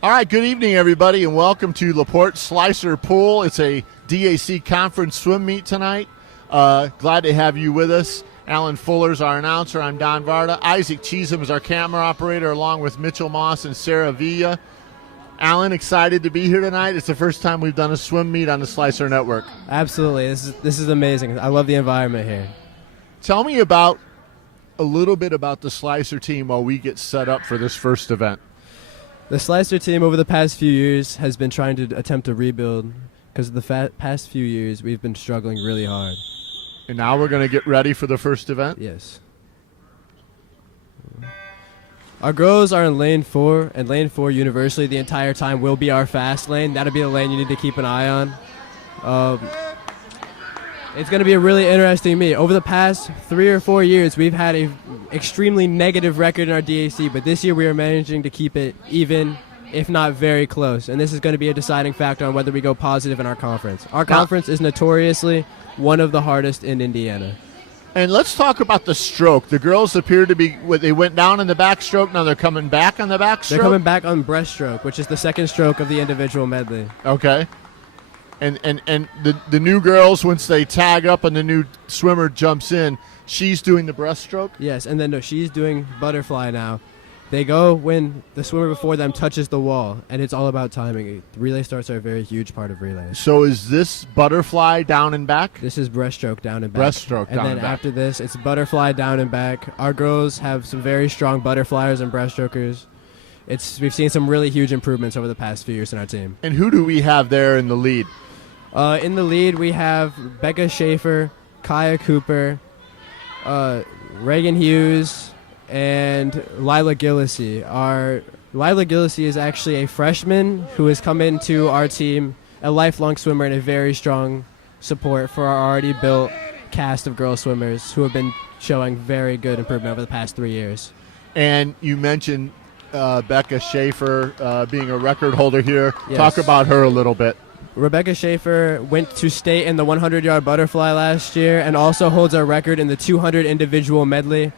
All right, good evening, everybody, and welcome to LaPorte Slicer Pool. It's a DAC conference swim meet tonight. Glad to have you with us. Alan Fuller's our announcer. I'm Don Varda. Isaac Cheesem is our camera operator, along with Mitchell Moss and Sarah Villa. Alan, excited to be here tonight. It's the first time we've done a swim meet on the Slicer Network. Absolutely. This is amazing. I love the environment here. Tell me a little bit about the Slicer team while we get set up for this first event. The Slicer team over the past few years has been trying to attempt to rebuild because of the past few years we've been struggling really hard. And now we're going to get ready for the first event? Yes. Our girls are in lane 4, and lane 4 universally the entire time will be our fast lane. That'll be the lane you need to keep an eye on. It's going to be a really interesting meet. Over the past 3 or 4 years, we've had an extremely negative record in our DAC, but this year we are managing to keep it even, if not very close. And this is going to be a deciding factor on whether we go positive in our conference. Our conference is notoriously one of the hardest in Indiana. And let's talk about the stroke. The girls appear to be, they went down in the backstroke, now they're coming back on the backstroke? They're coming back on breaststroke, which is the second stroke of the individual medley. Okay. And the new girls, once they tag up and the new swimmer jumps in, she's doing the breaststroke? Yes, and then she's doing butterfly now. They go when the swimmer before them touches the wall, and it's all about timing. Relay starts are a very huge part of relay. So is this butterfly down and back? This is breaststroke down and back. Breaststroke down and back. And then after this, it's butterfly down and back. Our girls have some very strong butterflyers and breaststrokers. We've seen some really huge improvements over the past few years in our team. And who do we have there in the lead? In the lead, we have Becca Schaefer, Kaya Cooper, Reagan Hughes, and Lila Gillisy. Lila Gillisy is actually a freshman who has come into our team, a lifelong swimmer and a very strong support for our already built cast of girl swimmers who have been showing very good improvement over the past 3 years. And you mentioned Becca Schaefer being a record holder here. Yes. Talk about her a little bit. Rebecca Schaefer went to state in the 100-yard butterfly last year and also holds our record in the 200 individual medley,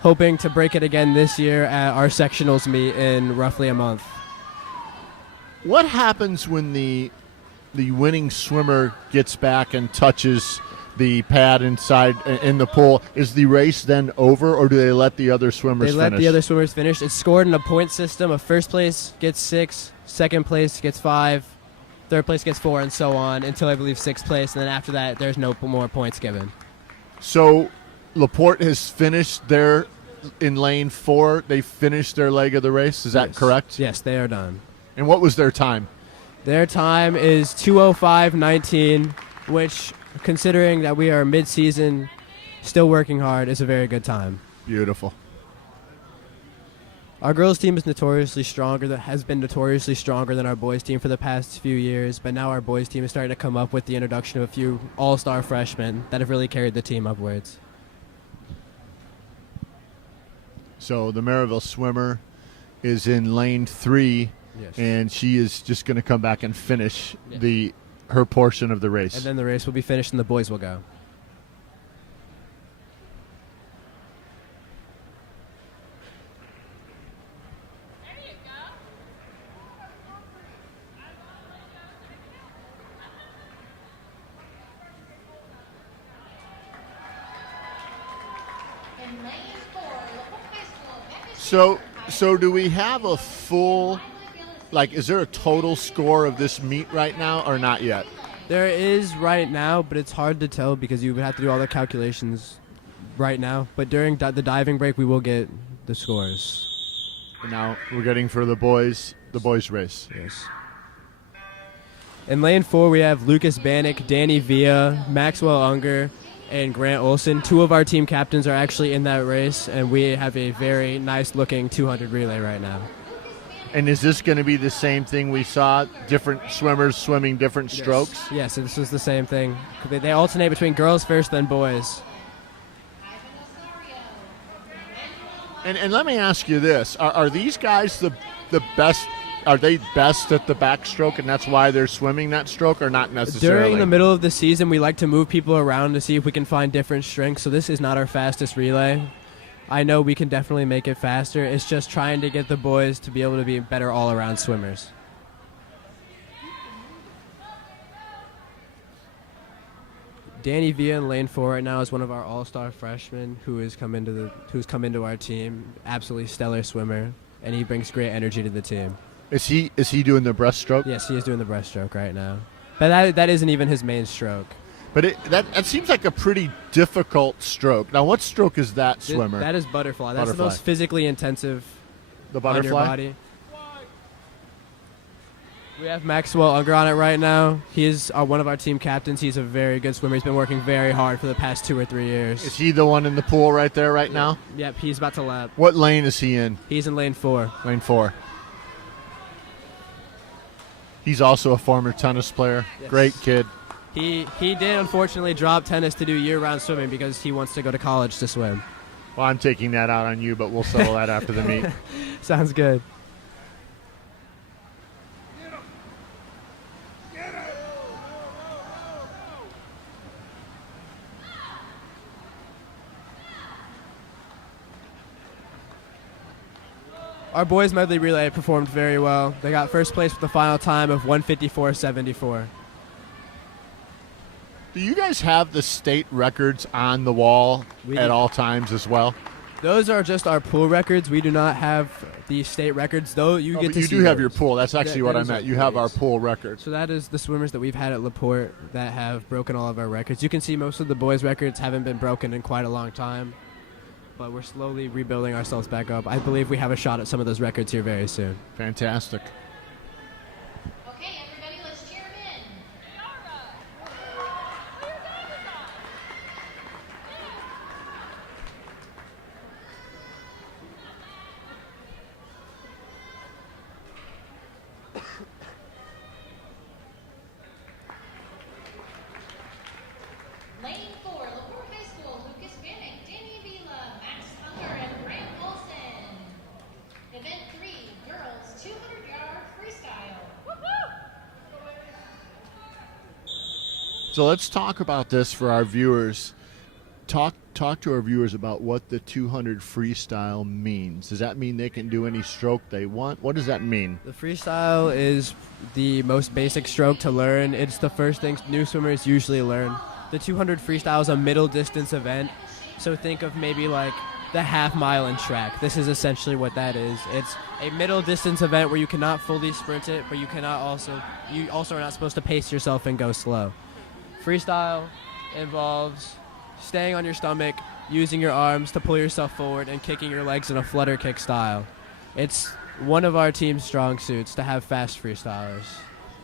hoping to break it again this year at our sectionals meet in roughly a month. What happens when the winning swimmer gets back and touches the pad inside in the pool? Is the race then over, or do they let the other swimmers finish? They let the other swimmers finish. It's scored in a point system. A first place gets 6, second place gets 5, third place gets 4, and so on until I believe 6th place, and then after that there's no more points given. So LaPorte has finished in lane 4. They finished their leg of the race. Is that correct? Yes, they are done. And what was their time? Their time is 2:05:19, which, considering that we are mid-season, still working hard, is a very good time. Beautiful. Our girls' team is has been notoriously stronger than our boys' team for the past few years, but now our boys' team is starting to come up with the introduction of a few all-star freshmen that have really carried the team upwards. So the Merrillville swimmer is in lane 3, yes, and she is just going to come back and finish her portion of the race. And then the race will be finished and the boys will go. So do we have a full, is there a total score of this meet right now or not yet? There is right now, but it's hard to tell because you would have to do all the calculations right now. But during the diving break, we will get the scores. And now we're getting for the boys race. Yes. In lane 4, we have Lucas Bannock, Danny Villa, Maxwell Unger, and Grant Olson. 2 of our team captains are actually in that race, and we have a very nice-looking 200 relay right now. And is this going to be the same thing we saw, different swimmers swimming different strokes? Yes, this is the same thing. They alternate between girls first, then boys. And let me ask you this. Are these guys the best? Are they best at the backstroke, and that's why they're swimming that stroke, or not necessarily? During the middle of the season, we like to move people around to see if we can find different strengths. So this is not our fastest relay. I know we can definitely make it faster. It's just trying to get the boys to be able to be better all-around swimmers. Danny Villa in lane 4 right now is one of our all-star freshmen who's come into our team. Absolutely stellar swimmer, and he brings great energy to the team. Is he doing the breaststroke? Yes, he is doing the breaststroke right now. But that isn't even his main stroke. But that seems like a pretty difficult stroke. Now, what stroke is that, swimmer? That is butterfly. That's the most physically intensive the butterfly? on your body. We have Maxwell Unger on it right now. He is one of our team captains. He's a very good swimmer. He's been working very hard for the past 2 or 3 years. Is he the one in the pool right there right now? Yep, he's about to lap. What lane is he in? He's in lane 4. Lane 4. He's also a former tennis player. Yes. Great kid. He did unfortunately drop tennis to do year-round swimming because he wants to go to college to swim. Well, I'm taking that out on you, but we'll settle that after the meet. Sounds good. Our boys medley relay performed very well. They got first place with a final time of 1:54.74. Do you guys have the state records on the wall at all times as well? Those are just our pool records. We do not have the state records, though. You do have your pool. That's actually what I meant. You have our pool records. So that is the swimmers that we've had at LaPorte that have broken all of our records. You can see most of the boys' records haven't been broken in quite a long time. But we're slowly rebuilding ourselves back up. I believe we have a shot at some of those records here very soon. Fantastic. Okay, everybody, let's cheer him in. Lane 4, LaPorte High School, Lucas Bannock, Danny Villa, Max Hunger, and Graham Olson. Event 3, Girls 200-Yard Freestyle. So let's talk about this for our viewers. Talk to our viewers about what the 200 freestyle means. Does that mean they can do any stroke they want? What does that mean? The freestyle is the most basic stroke to learn. It's the first thing new swimmers usually learn. The 200 freestyle is a middle distance event. So think of maybe like the half mile in track. This is essentially what that is. It's a middle distance event where you cannot fully sprint it, but you also are not supposed to pace yourself and go slow. Freestyle involves staying on your stomach, using your arms to pull yourself forward, and kicking your legs in a flutter kick style. It's one of our team's strong suits to have fast freestylers.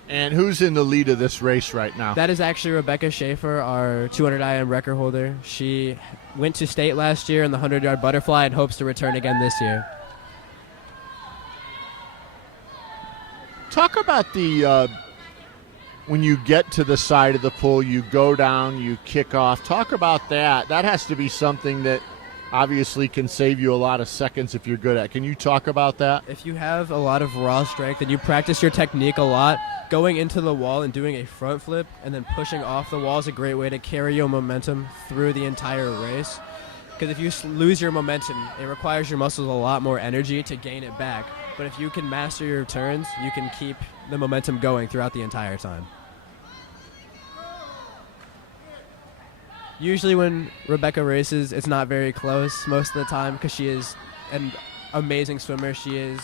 And who's in the lead of this race right now? That is actually Schaefer, our 200 IM record holder. She went to state last year in the 100-yard butterfly and hopes to return again this year. Talk about the when you get to the side of the pool, you go down, you kick off. Talk about that. That has to be something that obviously can save you a lot of seconds if you're good at. Can you talk about that? If you have a lot of raw strength and you practice your technique a lot, going into the wall and doing a front flip and then pushing off the wall is a great way to carry your momentum through the entire race. Because if you lose your momentum, it requires your muscles a lot more energy to gain it back. But if you can master your turns, you can keep the momentum going throughout the entire time. Usually when Rebecca races, it's not very close most of the time because she is an amazing swimmer. She is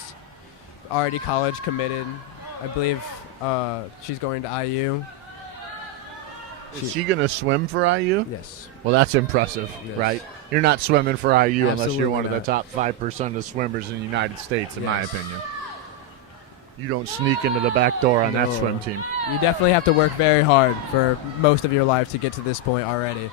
already college committed. I believe she's going to IU. Is she going to swim for IU? Yes. Well, that's impressive, Yes. right? You're not swimming for IU unless you're Absolutely one of the not. top 5% of swimmers in the United States, in my Yes. opinion. You don't sneak into the back door on that No. swim team. You definitely have to work very hard for most of your life to get to this point already.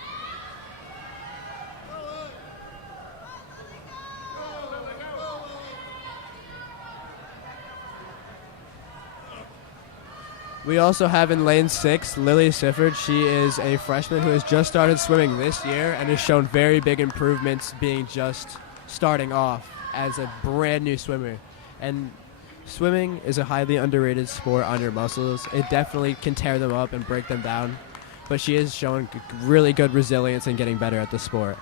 We also have in lane 6, Lilly Sifford. She is a freshman who has just started swimming this year and has shown very big improvements being just starting off as a brand new swimmer. And swimming is a highly underrated sport on your muscles. It definitely can tear them up and break them down. But she is showing really good resilience and getting better at the sport.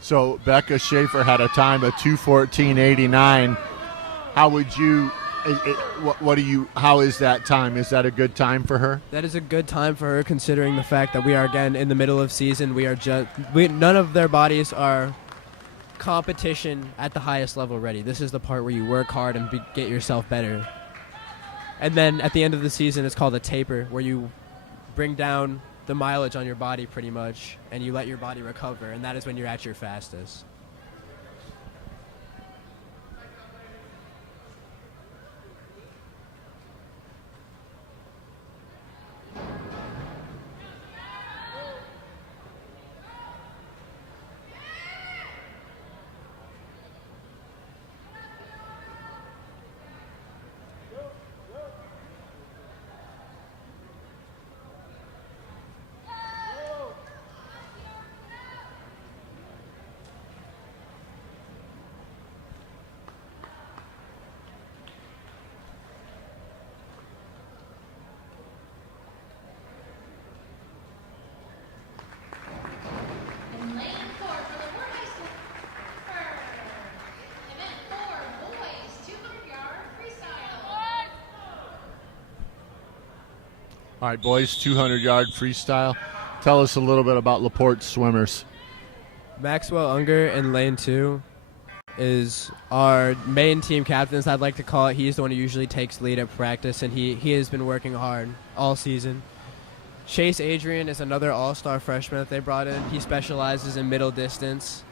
So Becca Schaefer had a time of 2:14.89. How would you? What do you? How is that time? Is that a good time for her? That is a good time for her, considering the fact that we are again in the middle of season. None of their bodies are competition at the highest level ready. This is the part where you work hard and get yourself better. And then at the end of the season, it's called a taper, where you bring down the mileage on your body pretty much, and you let your body recover, and that is when you're at your fastest. In lane 4 for LaPorte High School. Event 4, boys, 200-yard freestyle. All right, boys, 200-yard freestyle. Tell us a little bit about LaPorte swimmers. Maxwell Unger in lane 2 is our main team captain, as I'd like to call it. He's the one who usually takes lead at practice, and he has been working hard all season. Chase Adrian is another all-star freshman that they brought in. He specializes in middle distance.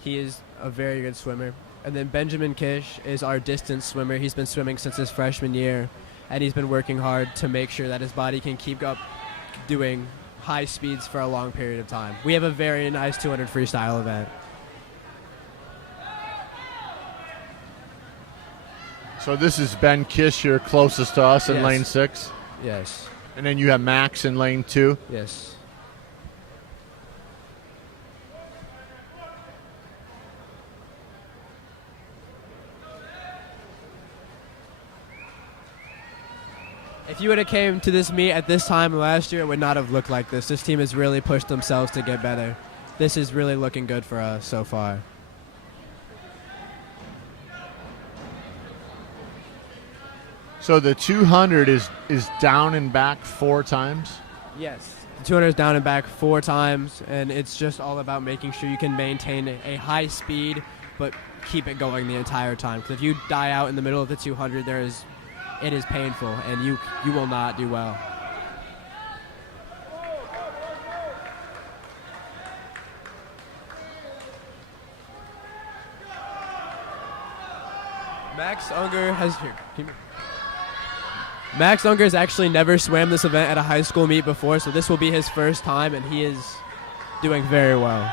He is a very good swimmer. And then Benjamin Kish is our distance swimmer. He's been swimming since his freshman year, and he's been working hard to make sure that his body can keep up doing high speeds for a long period of time. We have a very nice 200 freestyle event. So this is Ben Kish here, closest to us in Yes. lane 6. Yes. And then you have Max in lane 2. Yes. If you would have came to this meet at this time last year, it would not have looked like this. This team has really pushed themselves to get better. This is really looking good for us so far. So the 200 is down and back 4 times. Yes. The 200 is down and back 4 times, and it's just all about making sure you can maintain a high speed, but keep it going the entire time. Because if you die out in the middle of the 200, it is painful, and you will not do well. Max Unger has actually never swam this event at a high school meet before, so this will be his first time, and he is doing very well.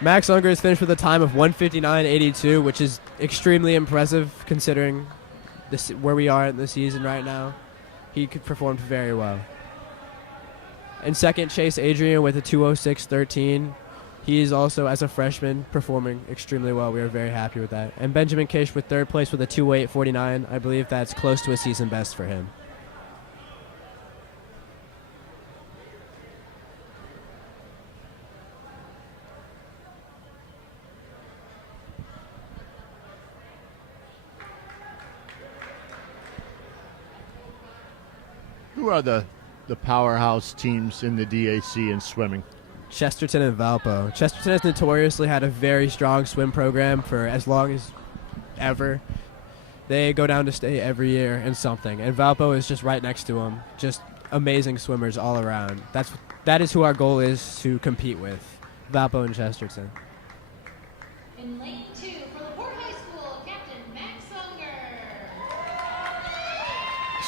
Max Unger has finished with a time of 1:59.82, which is extremely impressive considering where we are in the season right now. He performed very well. And second, Chase Adrian with a 2:06.13. He is also, as a freshman, performing extremely well. We are very happy with that. And Benjamin Kish with third place with a 2:08.49. I believe that's close to a season best for him. Who are the powerhouse teams in the DAC in swimming? Chesterton and Valpo. Chesterton has notoriously had a very strong swim program for as long as ever. They go down to state every year in something, and Valpo is just right next to them. Just amazing swimmers all around. That is who our goal is to compete with, Valpo and Chesterton. In lane 2 for LaPorte High School, Captain Max Unger.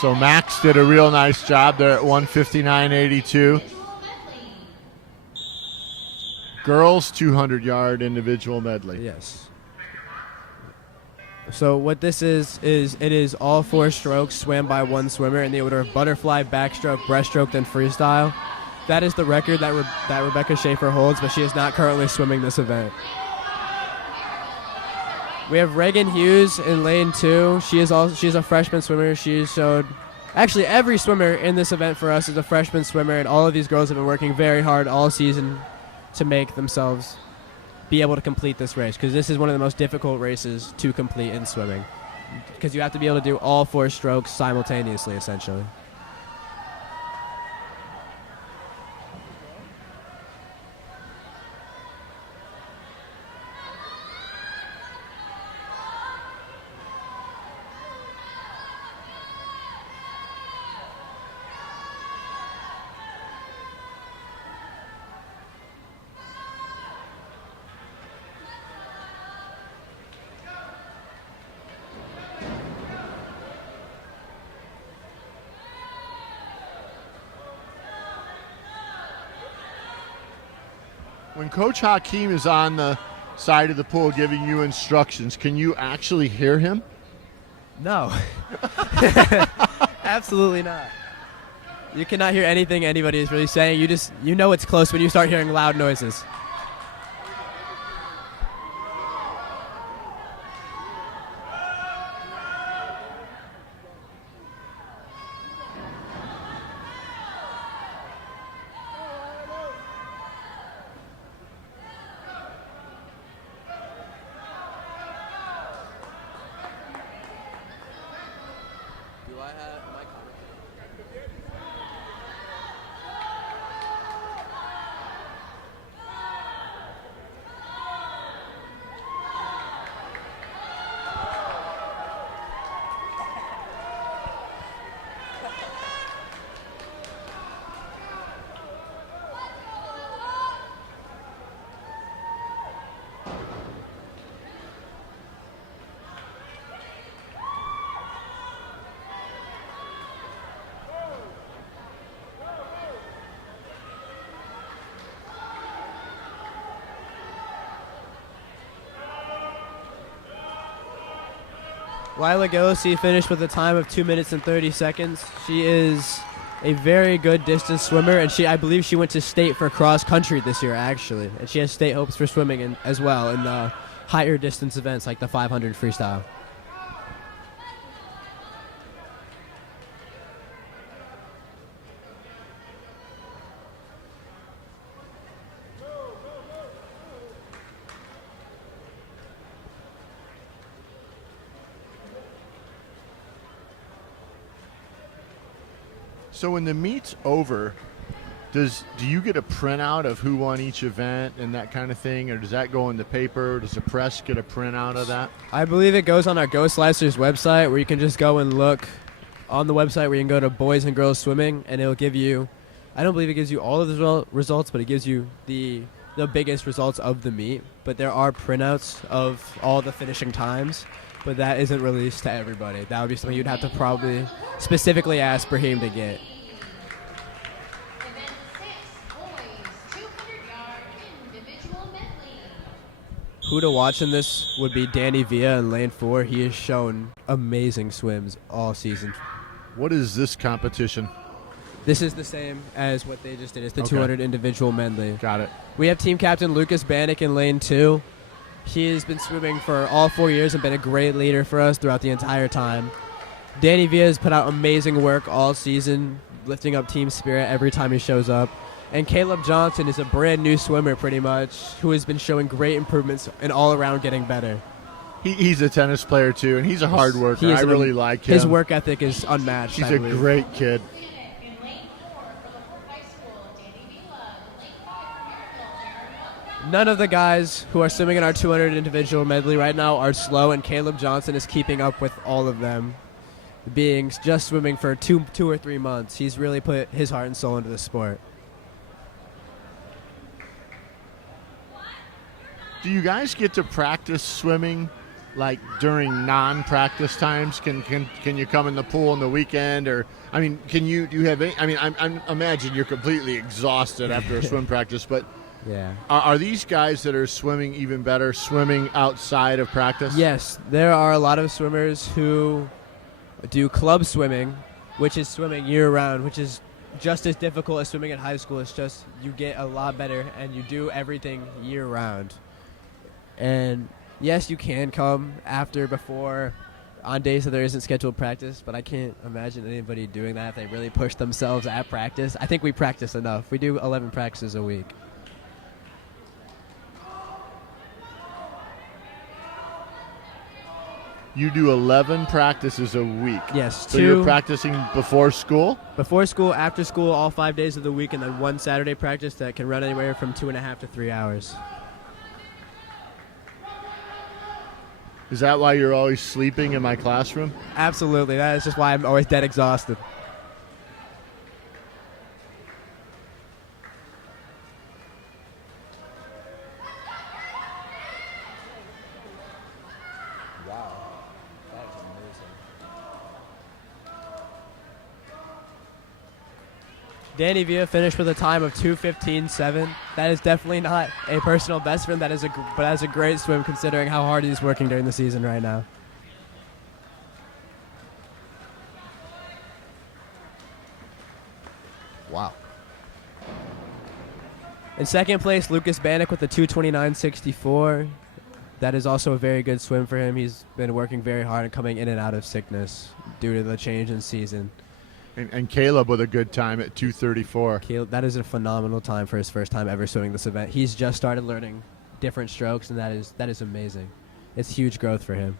So Max did a real nice job there at 1:59.82. Individual medley. Girls 200-yard individual medley. Yes. So what this is it is all 4 strokes swam by one swimmer in the order of butterfly, backstroke, breaststroke, then freestyle. That is the record that Rebecca Schaefer holds, but she is not currently swimming this event. We have Reagan Hughes in lane 2. She's a freshman swimmer. Actually, every swimmer in this event for us is a freshman swimmer, and all of these girls have been working very hard all season to make themselves be able to complete this race, because this is one of the most difficult races to complete in swimming, because you have to be able to do all 4 strokes simultaneously, essentially. When Coach Hakeem is on the side of the pool giving you instructions, can you actually hear him? No. Absolutely not. You cannot hear anything anybody is really saying. You know it's close when you start hearing loud noises. Lila Gillespie finished with a time of 2 minutes and 30 seconds. She is a very good distance swimmer, and I believe she went to state for cross country this year, actually. And she has state hopes for swimming as well in the higher distance events like the 500 freestyle. So when the meet's over, do you get a printout of who won each event and that kind of thing, or does that go in the paper? Does the press get a printout of that? I believe it goes on our Go Slicers website, where you can just go and look on the website where you can go to boys and girls swimming, and it'll give you, I don't believe it gives you all of the results, but it gives you the biggest results of the meet. But there are printouts of all the finishing times, but that isn't released to everybody. That would be something you'd have to probably specifically ask Brahim to get. Event 6, boys, 200-yard individual medley. Who to watch in this would be Danny Villa in lane 4. He has shown amazing swims all season. What is this competition? This is the same as what they just did. It's the Okay. 200 individual medley. Got it. We have team captain Lucas Bannock in lane 2. He has been swimming for all 4 years and been a great leader for us throughout the entire time. Danny Villa has put out amazing work all season, lifting up team spirit every time he shows up. And Caleb Johnson is a brand new swimmer pretty much, who has been showing great improvements and all around getting better. He's a tennis player too, and he's a hard worker. He is I really like him. His work ethic is unmatched. He's I a believe. great kid. In lane 4 for LaPorte High School, Danny Villa. In lane 5 for Merrillville, None of the guys who are swimming in our 200 individual medley right now are slow, and Caleb Johnson is keeping up with all of them, being just swimming for two or 3 months. He's really put his heart and soul into the sport. Do you guys get to practice swimming like during non-practice times? Can you come in the pool on the weekend, or I mean, do you have any? I mean, I imagine you're completely exhausted after a swim practice, but Yeah. Are these guys that are swimming even better swimming outside of practice? Yes, there are a lot of swimmers who do club swimming, which is swimming year-round, which is just as difficult as swimming in high school. It's just you get a lot better and you do everything year-round. And yes, you can come after, before, on days that there isn't scheduled practice, but I can't imagine anybody doing that if they really push themselves at practice. I think we practice enough. We do 11 practices a week. You do 11 practices a week. Yes, So you're practicing before school? Before school, after school, all 5 days of the week, and then one Saturday practice that can run anywhere from 2.5 to 3 hours. Is that why you're always sleeping in my classroom? Absolutely. That is just why I'm always dead exhausted. Wow. That is amazing. Danny Villa finished with a time of 2:15.7. That is definitely not a personal best for him. But that's a great swim considering how hard he's working during the season right now. Wow. In second place, Lucas Bannock with a 2:29.64. That is also a very good swim for him. He's been working very hard and coming in and out of sickness due to the change in season. And Caleb with a good time at 2:34. That is a phenomenal time for his first time ever swimming this event. He's just started learning different strokes, and that is amazing. It's huge growth for him.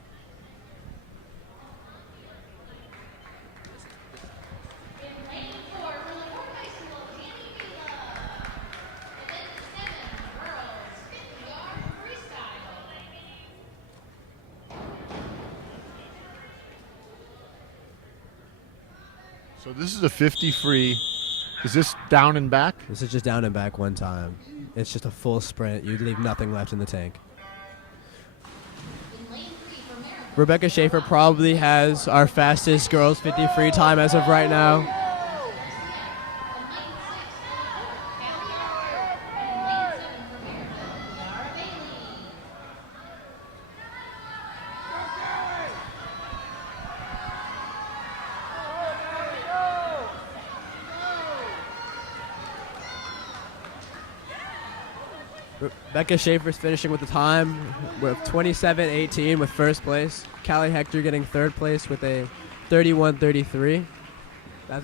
In lane 4 for LaPorte High School, Danny Villa. Event 7, girls 50-yard freestyle. So this is a 50 free. Is this down and back? This is just down and back one time. It's just a full sprint. You leave nothing left in the tank. In lane 3 for Merrillville. Rebecca Schaefer probably has our fastest girls 50 free time as of right now. In lane 6 for LaPorte, Kathy Arthur. In lane 7 for Merrillville, Yara Bailey. Rebecca Schaefer's finishing with the time with 27.18 with first place. Callie Hector getting third place with a 31.33.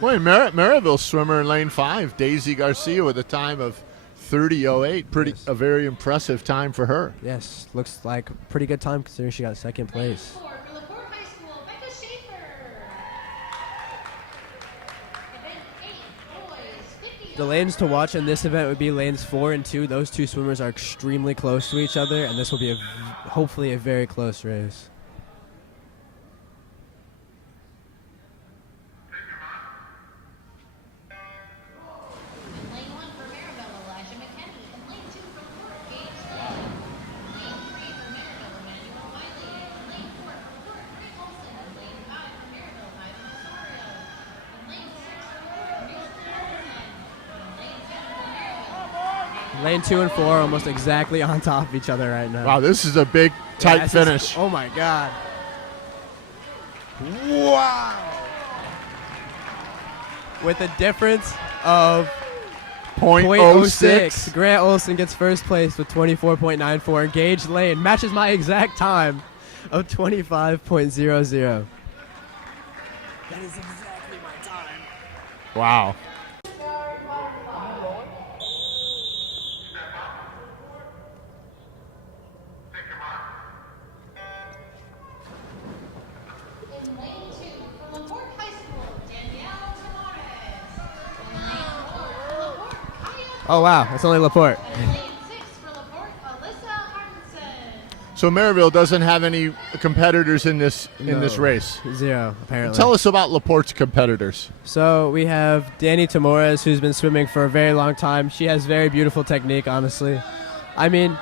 Boy, Merrillville swimmer in lane 5, Daisy Garcia with a time of 30:08. Yes. A very impressive time for her. Yes, looks like a pretty good time considering she got second place. Lane 4 for LaPorte High School, Becca Schaefer. Event 8, boys 50-yard. The lanes to watch in this event would be lanes 4 and 2. Those two swimmers are extremely close to each other, and this will be hopefully a very close race. In lane 1 for Merrillville, Elijah McKenney. In lane 2 for LaPorte, Gage Slade. In lane 3 for Merrillville, Emmanuel Wiley. In lane 4 for LaPorte, Rick Olson. In lane 5 for Merrillville, Ivan Osorio. In lane 6 for LaPorte, Mason Anderson. In lane 7 for Merrillville. Lane 2 and 4 are almost exactly on top of each other right now. Wow, this is a big, tight Yeah, this is- finish. oh my God. Wow. With a difference of .06. Grant Olson gets first place with 24.94. And Gage Lane matches my exact time of 25.00. That is exactly my time. Wow. In lane 2 for LaPorte High School, Danielle Tamares. In lane 4 for LaPorte, Kaya. Oh, wow. That's only LaPorte. In lane 6 for LaPorte, Alyssa Hartenson. So Merrillville doesn't have any competitors in this No. race. 0, apparently. Tell us about LaPorte's competitors. So we have Danny Tamores, who's been swimming for a very long time. She has very beautiful technique, honestly. I mean,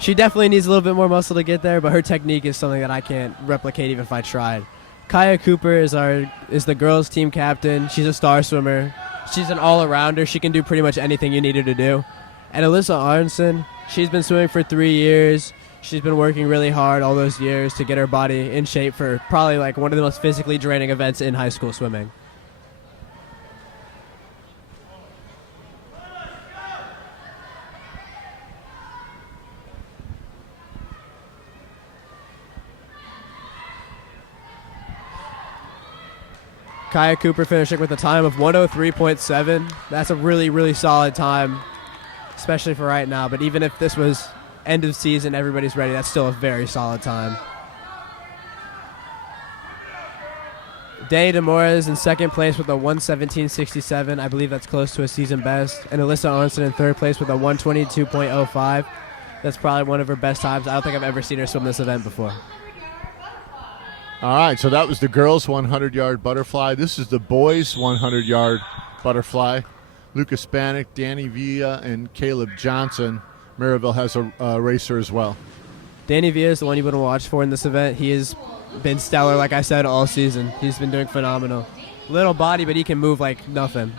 she definitely needs a little bit more muscle to get there, but her technique is something that I can't replicate even if I tried. Kaya Cooper is the girls' team captain. She's a star swimmer. She's an all-arounder. She can do pretty much anything you need her to do. And Alyssa Arnson, she's been swimming for 3 years. She's been working really hard all those years to get her body in shape for probably like one of the most physically draining events in high school swimming. Kaya Cooper finishing with a time of 103.7. That's a really, really solid time, especially for right now. But even if this was end of season, everybody's ready, that's still a very solid time. Danny Demora is in second place with a 117.67. I believe that's close to a season best. And Alyssa Arnson in third place with a 122.05. That's probably one of her best times. I don't think I've ever seen her swim this event before. All right, so that was the girls' 100-yard butterfly. This is the boys' 100-yard butterfly. Lucas Bannock, Danny Villa, and Caleb Johnson. Merrillville has a racer as well. Danny Villa is the one you want to watch for in this event. He has been stellar, like I said, all season. He's been doing phenomenal. Little body, but he can move like nothing.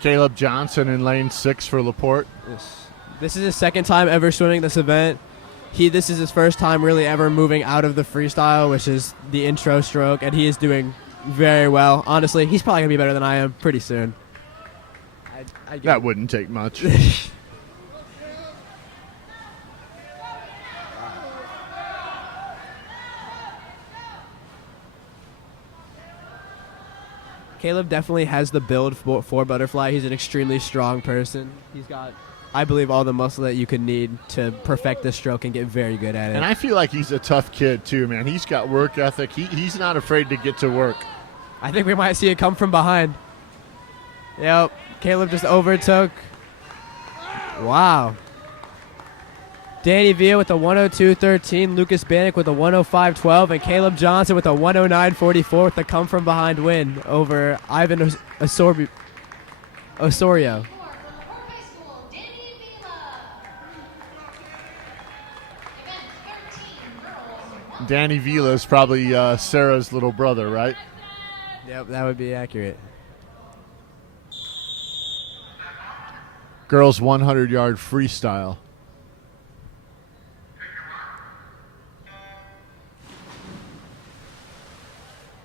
Caleb Johnson in lane 6 for LaPorte. This is his second time ever swimming this event. This is his first time really ever moving out of the freestyle, which is the intro stroke, and he is doing very well. Honestly, he's probably going to be better than I am pretty soon. That wouldn't take much. Caleb definitely has the build for butterfly. He's an extremely strong person. He's got, I believe, all the muscle that you could need to perfect this stroke and get very good at it. And I feel like he's a tough kid, too, man. He's got work ethic. He's not afraid to get to work. I think we might see it come from behind. Yep, Caleb just overtook. Wow. Danny Villa with a 102.13, Lucas Bannock with a 105.12, and Caleb Johnson with a 109.44 with the come-from-behind win over Ivan Osorio. Danny Villa is probably Sarah's little brother, right? Yep, that would be accurate. Girls 100-yard freestyle.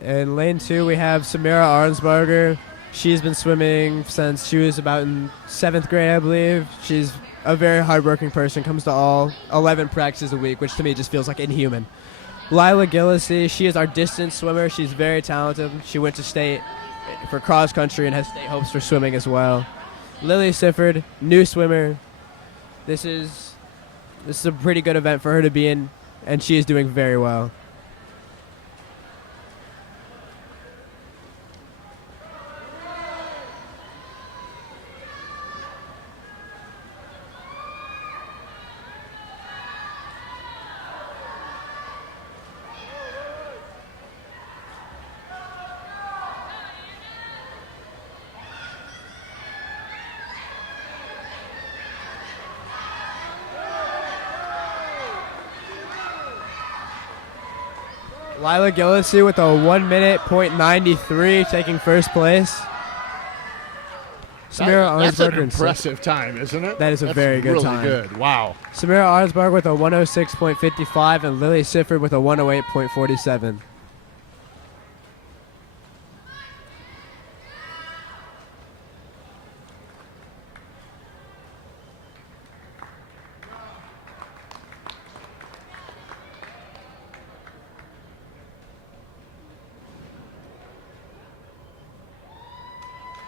In lane 2, we have Samira Arnsberger. She's been swimming since she was about in 7th grade, I believe. She's a very hardworking person, comes to all 11 practices a week, which to me just feels like inhuman. Lila Gillisy, she is our distance swimmer. She's very talented. She went to state for cross country and has state hopes for swimming as well. Lilly Sifford, new swimmer. This is a pretty good event for her to be in, and she is doing very well. Lila Gillisy with a 1:93 taking first place. Samira That's an Arnsberger in impressive time, isn't it? That is a very good really time. Good. Wow. Samira Arnsberger with a 106.55 and Lilly Sifford with a 108.47.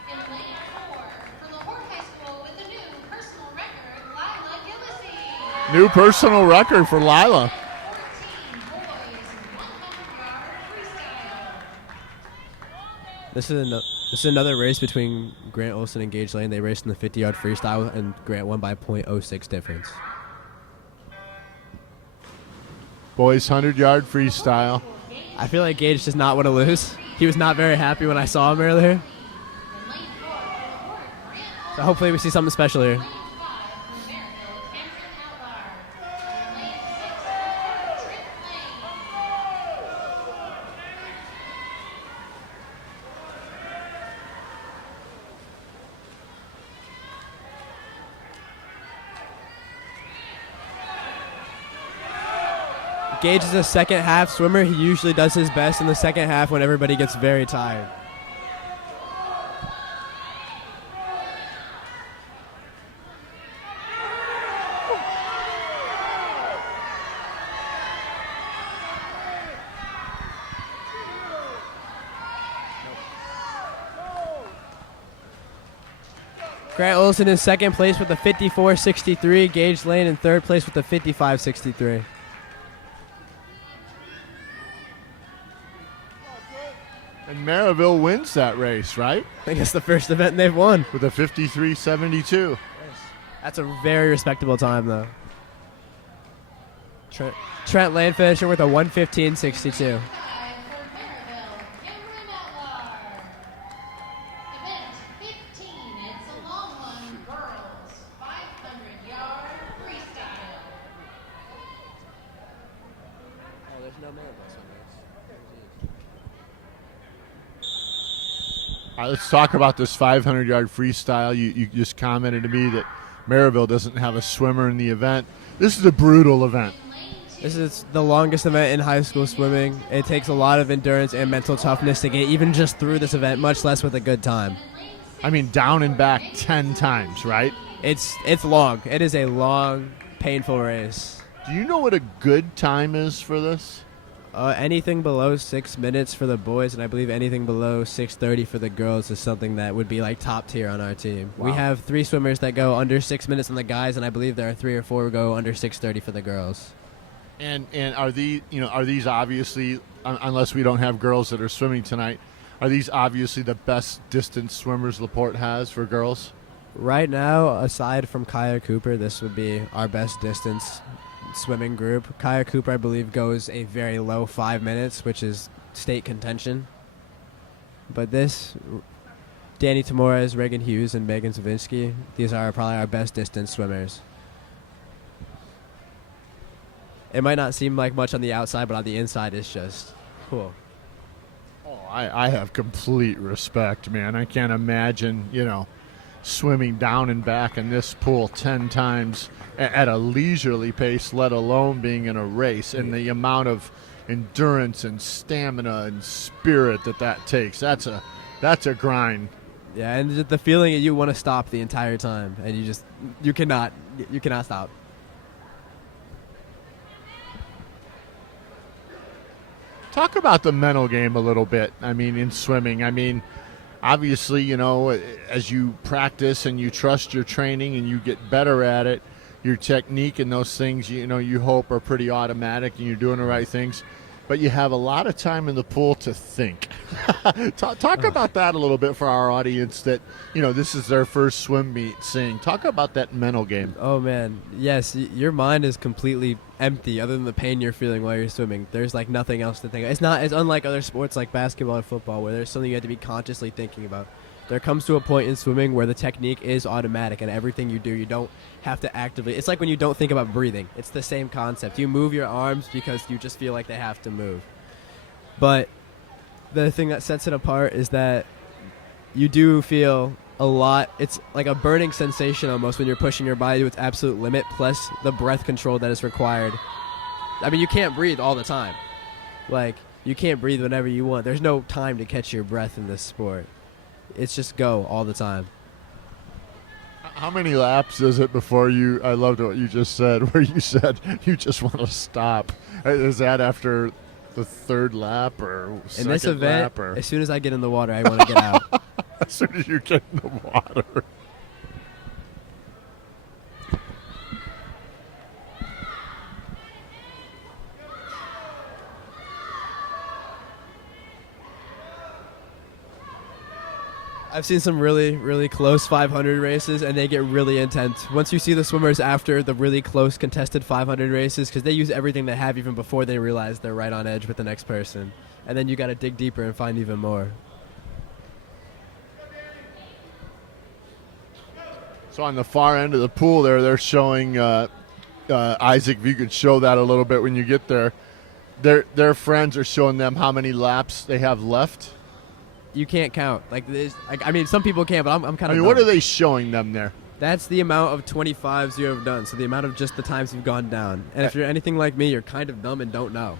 In lane 4, for LaPorte High School with a new personal record, Lila Gillisy. New personal record for Lila. 14 boys, 100-yard freestyle. This is another race between Grant Olson and Gage Lane. They raced in the 50-yard freestyle, and Grant won by .06 difference. Boys 100-yard freestyle. I feel like Gage does not want to lose. He was not very happy when I saw him earlier. In lane 4, for LaPorte, Grant So hopefully we see something special here. lane 5 from Merrillville, Cameron Outlar. In lane 6, for LaPorte, Trent Lane. Gage is a second half swimmer. He usually does his best in the second half when everybody gets very tired. Grant Olson in second place with a 54.63. Gage Lane in third place with a 55.63. And Merrillville wins that race, right? I think it's the first event they've won. With a 53.72. That's a very respectable time, though. Trent Lane finishing with a 1:15.62. All right, let's talk about this 500-yard freestyle. You just commented to me that Merrillville doesn't have a swimmer in the event. This is a brutal event. This is the longest event in high school swimming. It takes a lot of endurance and mental toughness to get even just through this event, much less with a good time. I mean, down and back 10 times, right? It's long. It is a long, painful race. Do you know what a good time is for this? Anything below 6 minutes for the boys, and I believe anything below 6:30 for the girls is something that would be like top tier on our team. Wow. We have 3 swimmers that go under 6 minutes on the guys, and I believe there are 3 or 4 who go under 6:30 for the girls. And are these obviously, unless we don't have girls that are swimming tonight, are these obviously the best distance swimmers LaPorte has for girls? Right now, aside from Kaya Cooper, this would be our best distance swimming group. Kaya Cooper, I believe, goes a very low 5 minutes, which is state contention. But this, Danny Tamores, Reagan Hughes, and Megan Savinsky, these are probably our best distance swimmers. It might not seem like much on the outside, but on the inside, it's just cool. Oh, I have complete respect, man. I can't imagine, swimming down and back in this pool 10 times at a leisurely pace, let alone being in a race, and the amount of endurance and stamina and spirit that takes. That's a grind. Yeah, and the feeling that you want to stop the entire time, and you cannot stop. Talk about the mental game a little bit. I mean, in swimming, obviously, as you practice and you trust your training and you get better at it, your technique and those things, you hope are pretty automatic and you're doing the right things. But you have a lot of time in the pool to think. Talk about that a little bit for our audience that, this is their first swim meet seeing. Talk about that mental game. Oh, man. Yes, your mind is completely empty other than the pain you're feeling while you're swimming. There's, nothing else to think of. It's unlike other sports like basketball and football where there's something you have to be consciously thinking about. There comes to a point in swimming where the technique is automatic and everything you do, you don't have to actively. It's like when you don't think about breathing. It's the same concept. You move your arms because you just feel like they have to move. But the thing that sets it apart is that you do feel a lot. It's like a burning sensation almost when you're pushing your body to its absolute limit, plus the breath control that is required. I mean, you can't breathe all the time. You can't breathe whenever you want. There's no time to catch your breath in this sport. It's just go all the time. How many laps is it before you? I loved what you just said, where you said you just want to stop. Is that after the third lap or second in this event? Lap or? As soon as I get in the water, I want to get out. As soon as you get in the water. I've seen some really, really close 500 races, and they get really intense. Once you see the swimmers after the really close contested 500 races, because they use everything they have even before they realize they're right on edge with the next person. And then you got to dig deeper and find even more. So on the far end of the pool there, they're showing, Isaac, if you could show that a little bit when you get there, their friends are showing them how many laps they have left. You can't count. Some people can, but I'm kind of. What are they showing them there? That's the amount of 25s you have done, so the amount of just the times you've gone down. And if you're anything like me, you're kind of dumb and don't know.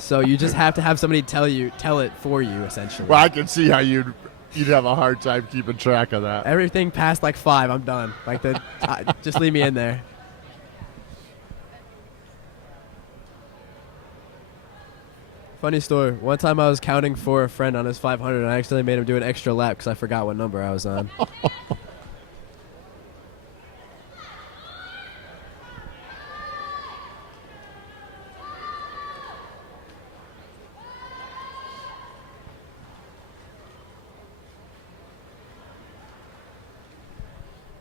So you just have to have somebody tell it for you, essentially. Well, I can see how you'd have a hard time keeping track of that. Everything past like 5, I'm done. Like just leave me in there. Funny story. One time I was counting for a friend on his 500, and I accidentally made him do an extra lap because I forgot what number I was on.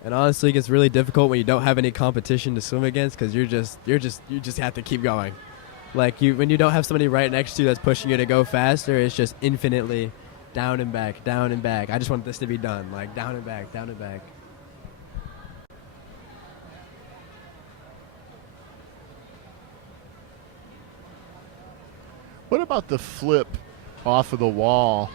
And honestly, it gets really difficult when you don't have any competition to swim against because you just have to keep going. Like when you don't have somebody right next to you that's pushing you to go faster, it's just infinitely down and back, down and back. I just want this to be done, like down and back, down and back. What about the flip off of the wall?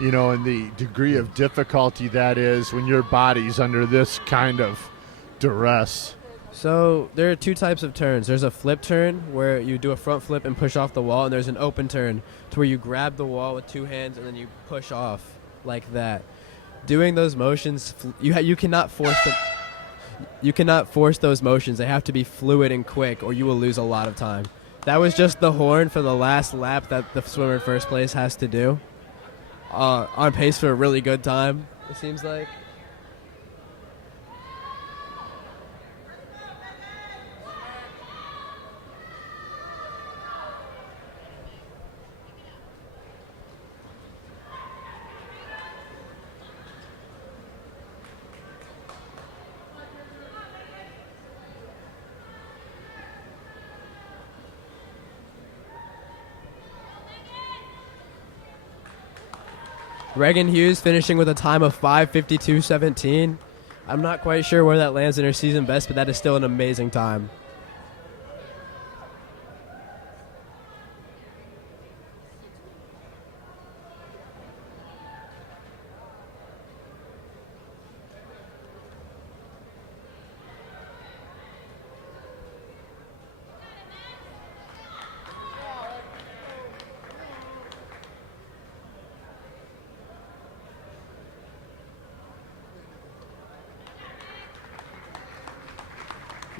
You know, and the degree of difficulty that is when your body's under this kind of duress. So there are 2 types of turns. There's a flip turn where you do a front flip and push off the wall, and there's an open turn to where you grab the wall with 2 hands and then you push off like that. Doing those motions, you cannot force them. You cannot force those motions. They have to be fluid and quick, or you will lose a lot of time. That was just the horn for the last lap that the swimmer in first place has to do. On pace for a really good time, it seems like. Reagan Hughes finishing with a time of 5:52.17. I'm not quite sure where that lands in her season best, but that is still an amazing time.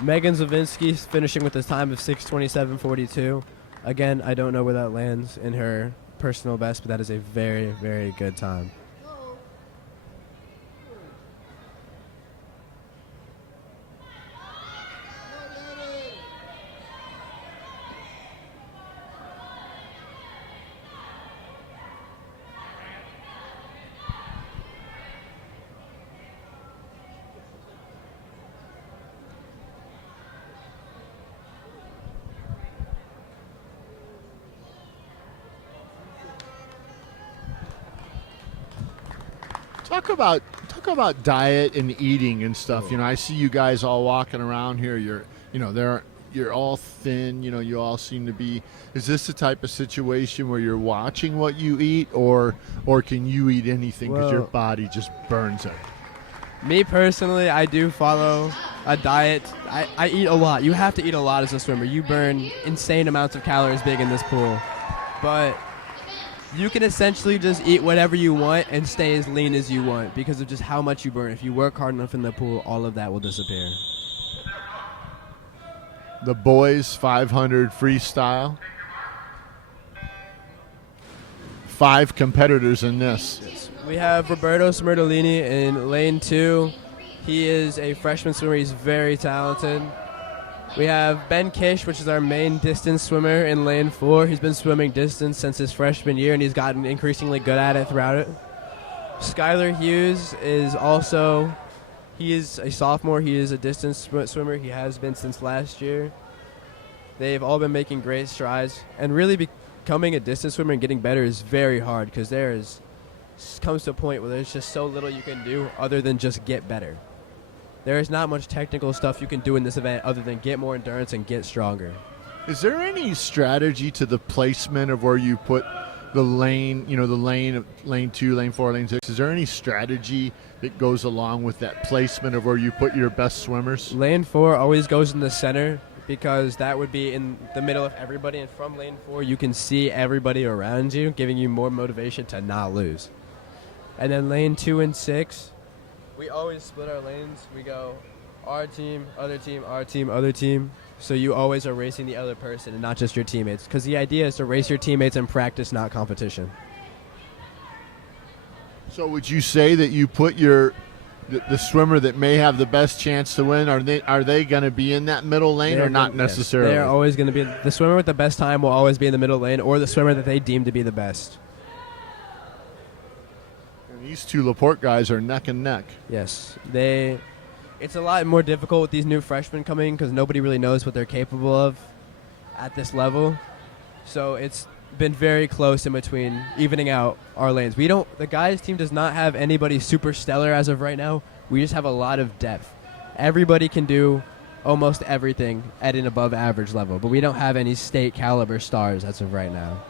Megan Zavinsky finishing with a time of 6:27.42. Again, I don't know where that lands in her personal best, but that is a very, very good time. Talk about diet and eating and stuff. You know, I see you guys all walking around here. You're all thin. You know, you all seem to be. Is this the type of situation where you're watching what you eat, or can you eat anything because your body just burns it? Me personally, I do follow a diet. I eat a lot. You have to eat a lot as a swimmer. You burn insane amounts of calories being in this pool, but you can essentially just eat whatever you want and stay as lean as you want because of just how much you burn. If you work hard enough in the pool, all of that will disappear. The boys 500 freestyle. 5 competitors in this. Yes. We have Roberto Smertolini in lane 2. He is a freshman swimmer. He's very talented. We have Ben Kish, which is our main distance swimmer, in lane 4. He's been swimming distance since his freshman year, and he's gotten increasingly good at it throughout it. Skylar Hughes is also, he is a sophomore. He is a distance swimmer. He has been since last year. They've all been making great strides, and really becoming a distance swimmer and getting better is very hard because comes to a point where there's just so little you can do other than just get better. There is not much technical stuff you can do in this event other than get more endurance and get stronger. Is there any strategy to the placement of where you put the lane, the lane 2, lane 4, lane 6. Is there any strategy that goes along with that placement of where you put your best swimmers? Lane 4 always goes in the center because that would be in the middle of everybody, and from lane 4 you can see everybody around you, giving you more motivation to not lose. And then lane 2 and 6, we always split our lanes. We go our team, other team, our team, other team. So you always are racing the other person and not just your teammates, because the idea is to race your teammates in practice, not competition. So would you say that you put the swimmer that may have the best chance to win, are they going to be in that middle lane or not necessarily? They are always going to be the swimmer with the best time will always be in the middle lane, or the swimmer that they deem to be the best. And these two LaPorte guys are neck and neck. Yes, it's a lot more difficult with these new freshmen coming because nobody really knows what they're capable of at this level. So it's been very close in between, evening out our lanes. The guys team does not have anybody super stellar as of right now. We just have a lot of depth. Everybody can do almost everything at an above average level, but we don't have any state caliber stars as of right now.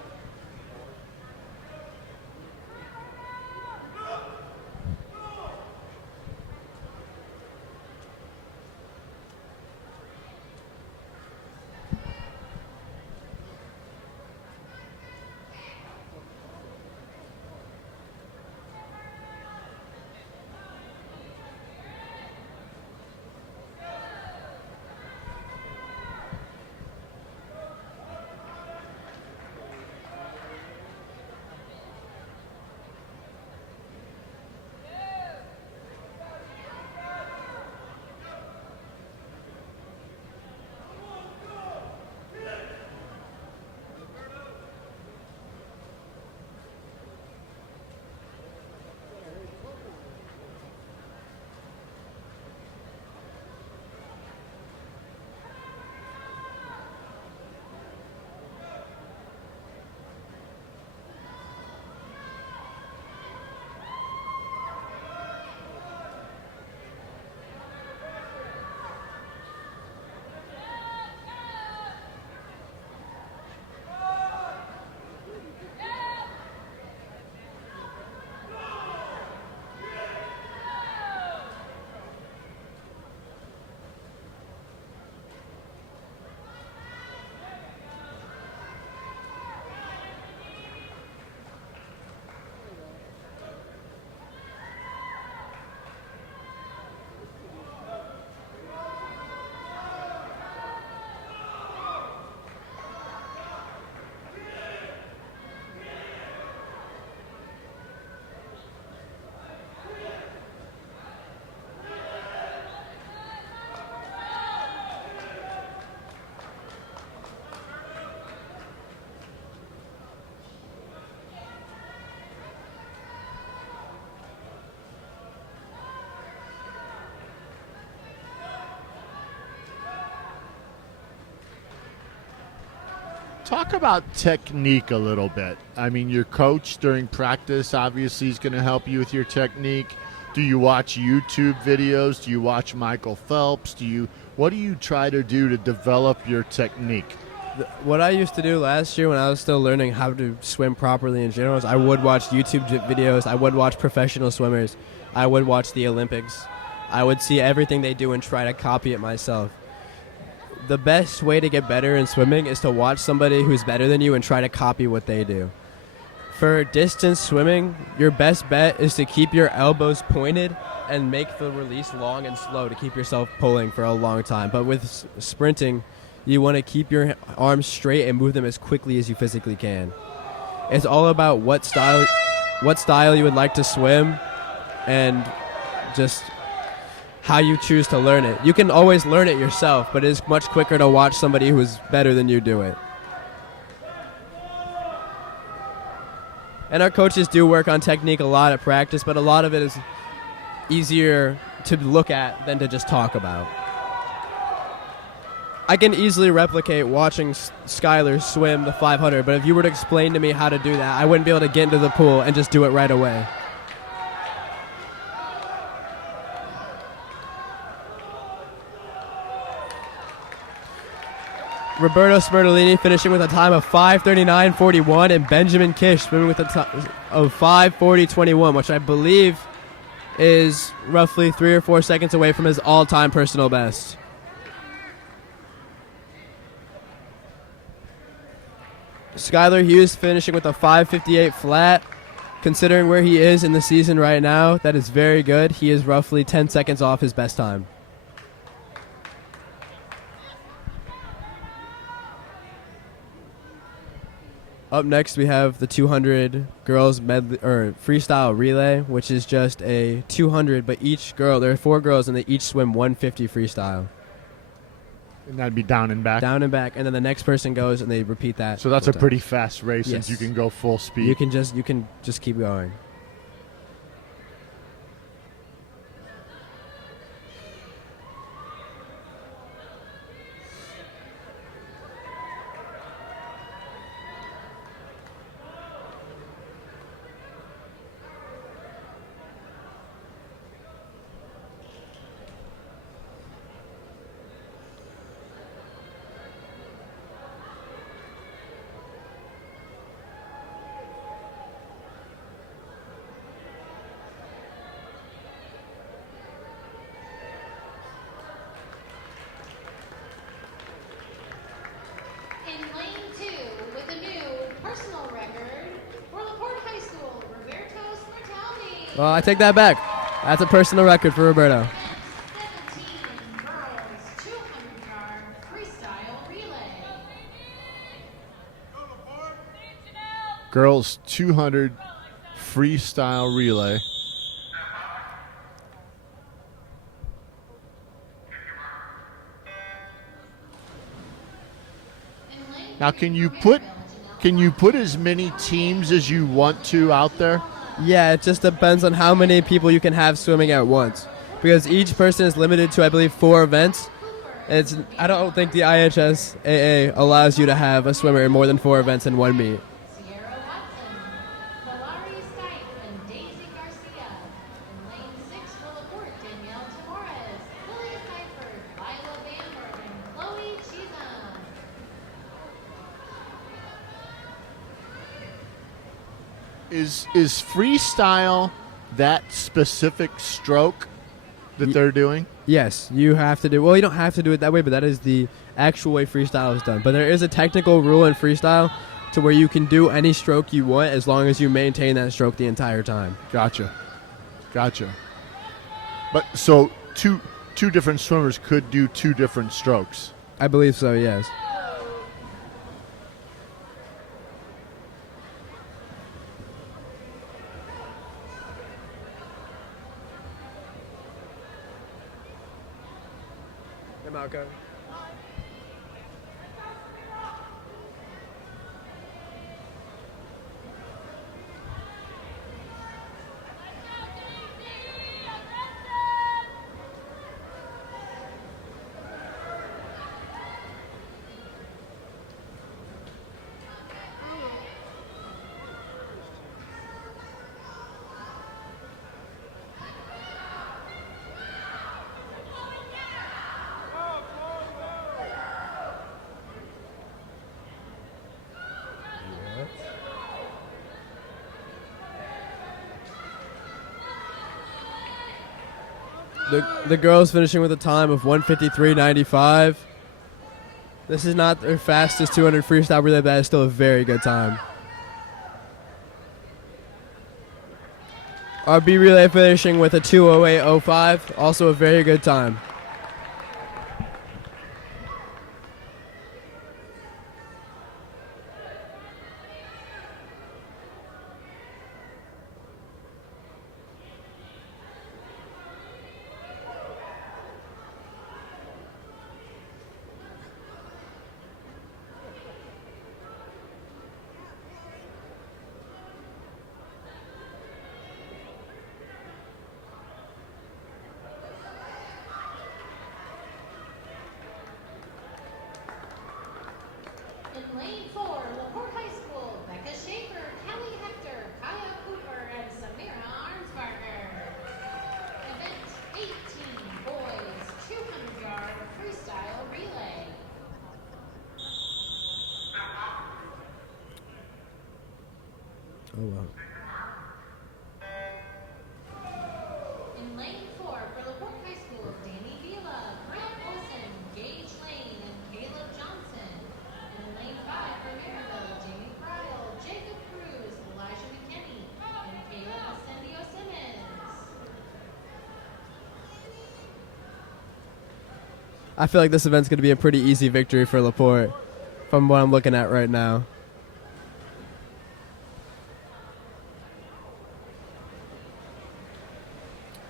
Talk about technique a little bit. I mean, your coach during practice obviously is going to help you with your technique. Do you watch YouTube videos? Do you watch Michael Phelps? What do you try to do to develop your technique? What I used to do last year when I was still learning how to swim properly in general is I would watch YouTube videos. I would watch professional swimmers. I would watch the Olympics. I would see everything they do and try to copy it myself. The best way to get better in swimming is to watch somebody who's better than you and try to copy what they do. For distance swimming, your best bet is to keep your elbows pointed and make the release long and slow to keep yourself pulling for a long time. But with sprinting, you want to keep your arms straight and move them as quickly as you physically can. It's all about what style you would like to swim and just how you choose to learn it. You can always learn it yourself, but it's much quicker to watch somebody who's better than you do it. And our coaches do work on technique a lot at practice, but a lot of it is easier to look at than to just talk about. I can easily replicate watching Skylar swim the 500, but if you were to explain to me how to do that, I wouldn't be able to get into the pool and just do it right away. Roberto Smertolini finishing with a time of 5:39.41, and Benjamin Kish swimming with a time of 5:40.21, which I believe is roughly 3 or 4 seconds away from his all-time personal best. Skylar Hughes finishing with a 5:58 flat. Considering where he is in the season right now, that is very good. He is roughly 10 seconds off his best time. Up next, we have the 200 Girls Medley or Freestyle Relay, which is just a 200, but each girl, there are 4 girls, and they each swim 150 freestyle. And that'd be down and back. Down and back, and then the next person goes, and they repeat that. So that's a pretty fast race Yes. since you can go full speed. You can just keep going. In lane 2, with a new personal record for LaPorte High School, Roberto Smertolini. Well, I take that back. That's a personal record for Roberto. And 17 girls 200-yard freestyle relay. Girls 200 freestyle relay. In lane Now, 3 can you for put Merrillville, as many teams as you want to out there? Yeah, it just depends on how many people you can have swimming at once. Because each person is limited to, I believe, 4 events. I don't think the IHSAA allows you to have a swimmer in more than 4 events in one meet. Sierra Watson, Valari Stipe, and Daisy Garcia. In lane 6 for LaPorte, Danielle Tamores, Lilly Sifford, Lila Bamberg, and Chloe Chisholm. Is freestyle that specific stroke that they're doing? Yes, you have to do. Well, you don't have to do it that way, but that is the actual way freestyle is done. But there is a technical rule in freestyle to where you can do any stroke you want as long as you maintain that stroke the entire time. Gotcha. But so two different swimmers could do 2 different strokes. I believe so, yes. Hey, Malco. The girls finishing with a time of 1:53.95. This is not their fastest 200 freestyle relay, but that is still a very good time. Our B relay finishing with a 2:08.05, also a very good time. Oh, wow. In lane 4 for LaPorte High School, Danny Vila, Grant Olson, Gage Lane, and Caleb Johnson. And in lane 5 for Merrillville, Jamie Cryle, Jacob Cruz, Elijah McKinney, and Caleb Ascendio Simmons. I feel like this event's going to be a pretty easy victory for LaPorte from what I'm looking at right now.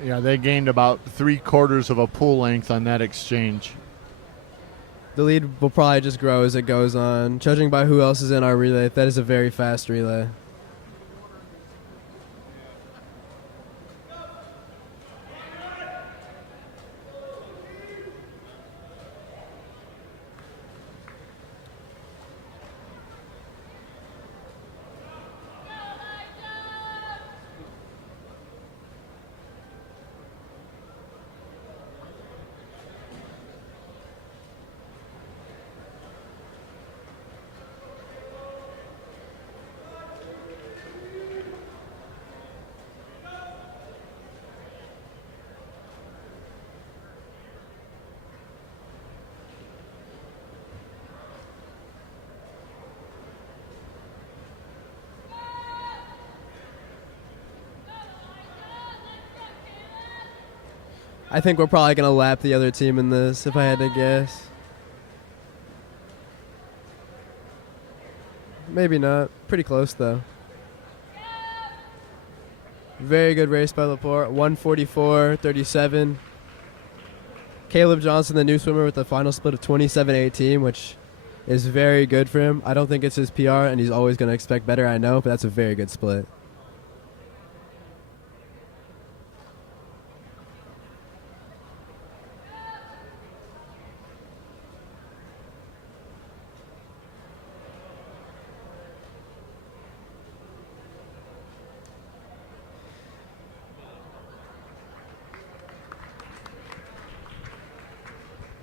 Yeah, they gained about 3/4 of a pool length on that exchange. The lead will probably just grow as it goes on. Judging by who else is in our relay, that is a very fast relay. I think we're probably going to lap the other team in this, if I had to guess. Maybe not. Pretty close, though. Very good race by LaPorte. 1:44.37. Caleb Johnson, the new swimmer, with the final split of 27:18, which is very good for him. I don't think it's his PR, and he's always going to expect better, I know, but that's a very good split.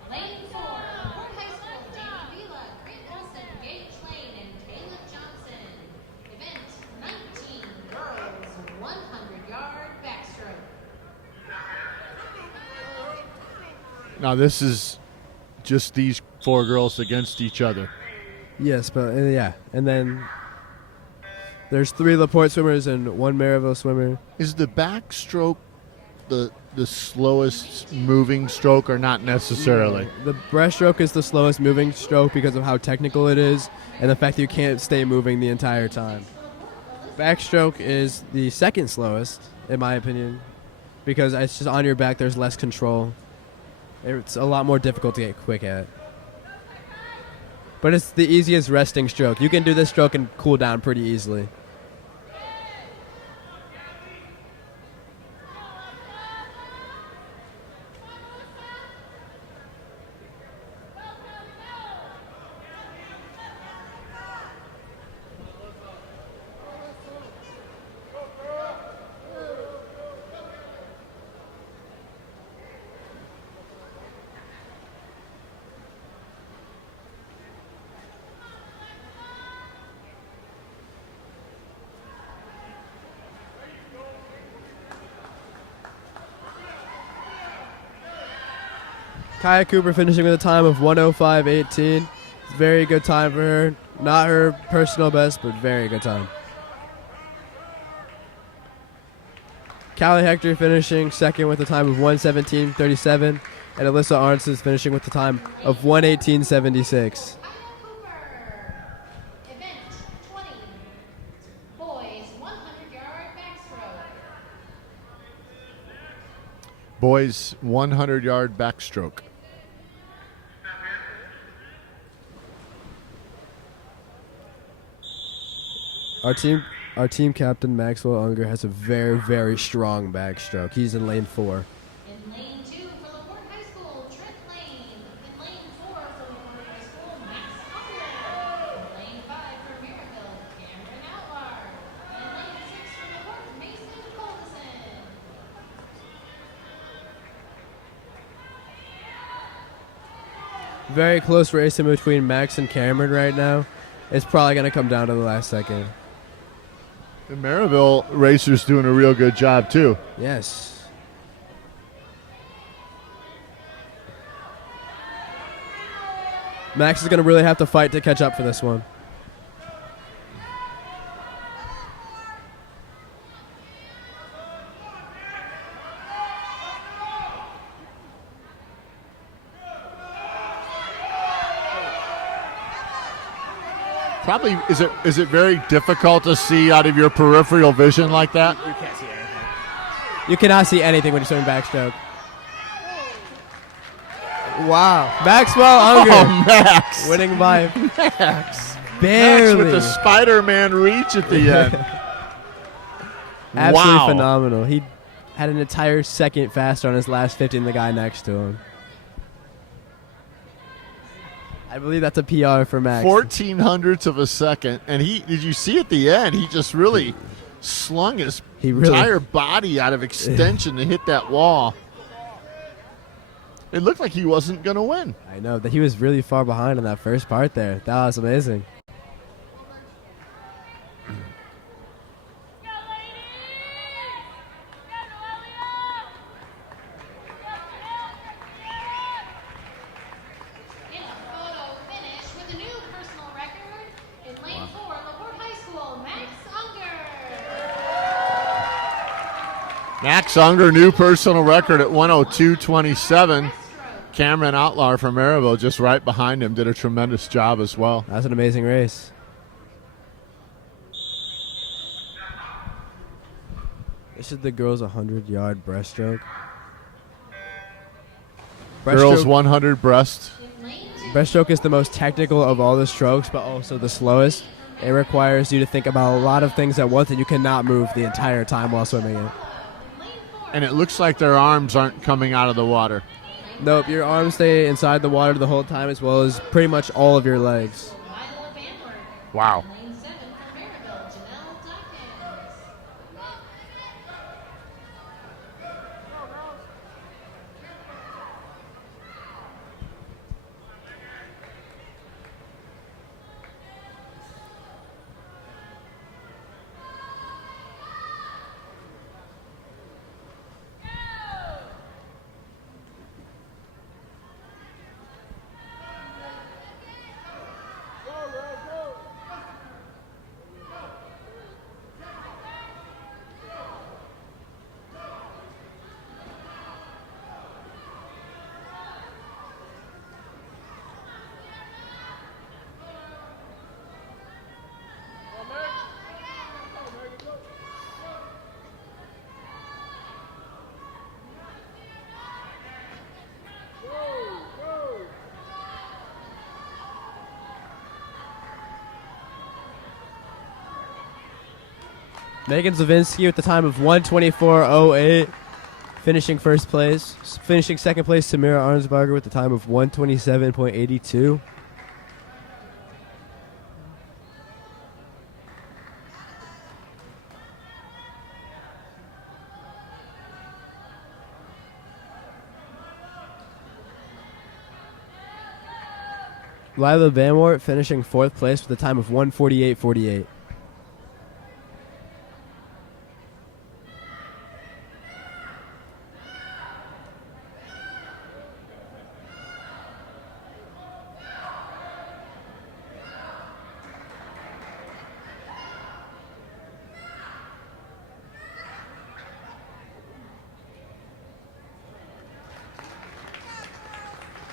Lane 4, LaPorte High School, Danny Vila, Grant Olson, Gage Lane, and Caleb Johnson. Event 19, girls 100-yard backstroke. Now, this is just these 4 girls against each other. Yes, but yeah. And then there's 3 LaPorte swimmers and 1 Merrillville swimmer. Is the backstroke the slowest moving stroke, or not necessarily? The breaststroke is the slowest moving stroke because of how technical it is and the fact that you can't stay moving the entire time. Backstroke is the second slowest, in my opinion, because it's just on your back, there's less control. It's a lot more difficult to get quick at. But it's the easiest resting stroke. You can do this stroke and cool down pretty easily. Kaya Cooper finishing with a time of 1:05.18. Very good time for her. Not her personal best, but very good time. Callie Hector finishing second with a time of 1:17.37. And Alyssa Arndt is finishing with a time of 1:18.76. Kyle Cooper. Event 20, boys 100-yard backstroke. Boys 100-yard backstroke. Our team captain Maxwell Unger has a very, very strong backstroke. He's in lane 4. In lane 2 for LaPorte High School, Trent Lane. In lane 4 for LaPorte High School, Max Unger. In lane 5 for Merrillville, Cameron Outlar. And in lane 6 for LaPorte, Mason Colson. Very close race in between Max and Cameron right now. It's probably going to come down to the last second. The Merrillville racers doing a real good job too. Yes. Max is going to really have to fight to catch up for this one. Probably is it very difficult to see out of your peripheral vision like that? You can't see anything. You cannot see anything when you're doing backstroke. Wow. Maxwell Unger. Oh, Max. Winning by Max. barely. Max with the Spider-Man reach at the end. Absolutely Wow. phenomenal. He had an entire second faster on his last 50 than the guy next to him. I believe that's a PR for Max. 14 hundredths of a second. And did you see at the end, he just really slung his entire body out of extension to hit that wall. It looked like he wasn't going to win. I know that he was really far behind in that first part there. That was amazing. In a photo finish with a new personal record in lane 4, LaPorte High School, Max Unger. Max Unger, new personal record at 102.27. Cameron Outlaw from Merrillville just right behind him, did a tremendous job as well. That was an amazing race. This is the girls' 100-yard breaststroke. Girls 100 breast. In lane 2, Breaststroke is the most technical of all the strokes, but also the slowest. It requires you to think about a lot of things at once, and you cannot move the entire time while swimming it. in lane 4, And it looks like their arms aren't coming out of the water. Nope, your arms stay inside the water the whole time, as well as pretty much all of your legs. Lila Vanward. Wow. In lane 7 from Merrillville, Janelle Dawkins. Megan Zavinsky with the time of 1:24.08, finishing first place. Finishing second place, Samira Arnsbarger with the time of 1:27.82. Lila Vanwart finishing fourth place with a time of 1:48.48.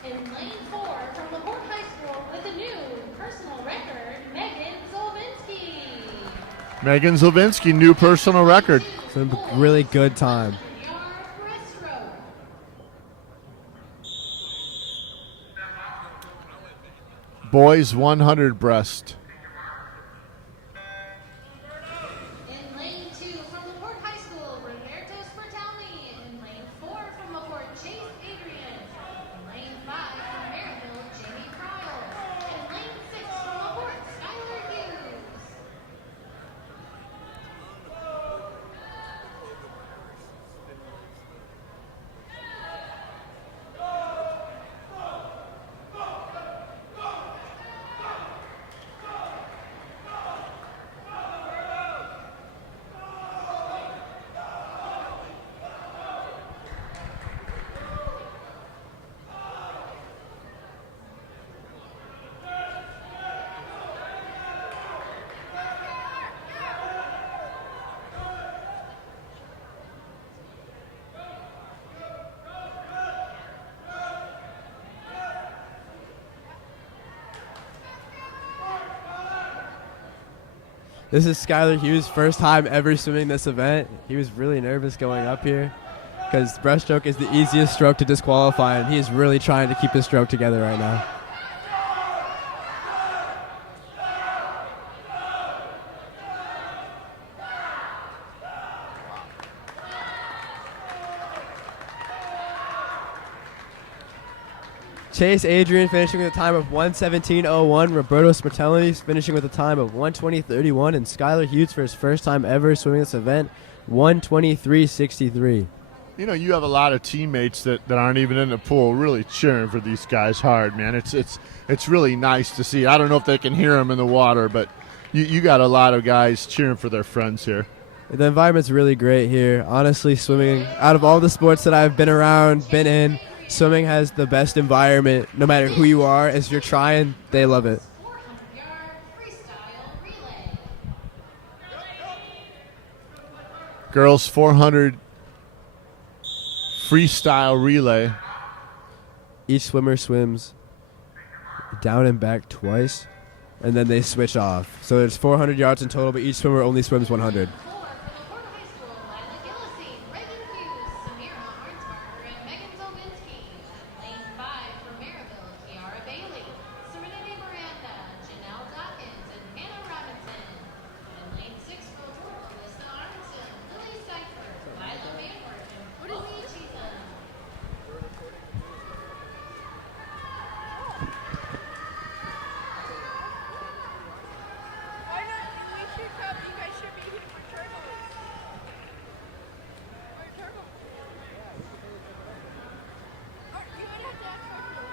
In lane 4 from LaPorte High School with a new personal record, Megan Zolvinsky. Megan Zolvinsky, new personal record. It's a really good time. Yard Breaststroke. Boys 100 breast. In lane 2 from LaPorte High School, Roberto Spertalmi. In lane 4 from LaPorte, Chase Adrian. In lane 5 from Merrillville, Jamie Cryle. In lane 6 from LaPorte, Skylar Hughes. This is Skylar Hughes' first time ever swimming this event. He was really nervous going up here because breaststroke is the easiest stroke to disqualify, and he is really trying to keep his stroke together right now. Chase Adrian finishing with a time of 1:17.01. Roberto Smertelli finishing with a time of 1:20.31. And Skylar Hughes, for his first time ever swimming this event, 1:23.63. You know, you have a lot of teammates that aren't even in the pool really cheering for these guys hard, man. It's really nice to see. I don't know if they can hear them in the water, but you got a lot of guys cheering for their friends here. The environment's really great here. Honestly, swimming, out of all the sports that I've been around, been in, swimming has the best environment. No matter who you are, as you're trying, they love it. 400-yard freestyle relay. Girls 400 freestyle relay. Each swimmer swims down and back twice, and then they switch off. So there's 400 yards in total, but each swimmer only swims 100. 4 for LaPorte High School, Reagan Hughes, Samira Arnsparker, and Megan Zolbinski. Lane 5 for Merrillville, Kiara Bailey, Serenity Miranda, Janelle Dawkins, and Hannah Robinson. And lane 6 for LaPorte, Alyssa Arnson, Lilly Sifford, Lila Manford, and Chloe Cheatham. Why not? We should come. You guys should be here for turbos. For turbo. Or you would have to ask for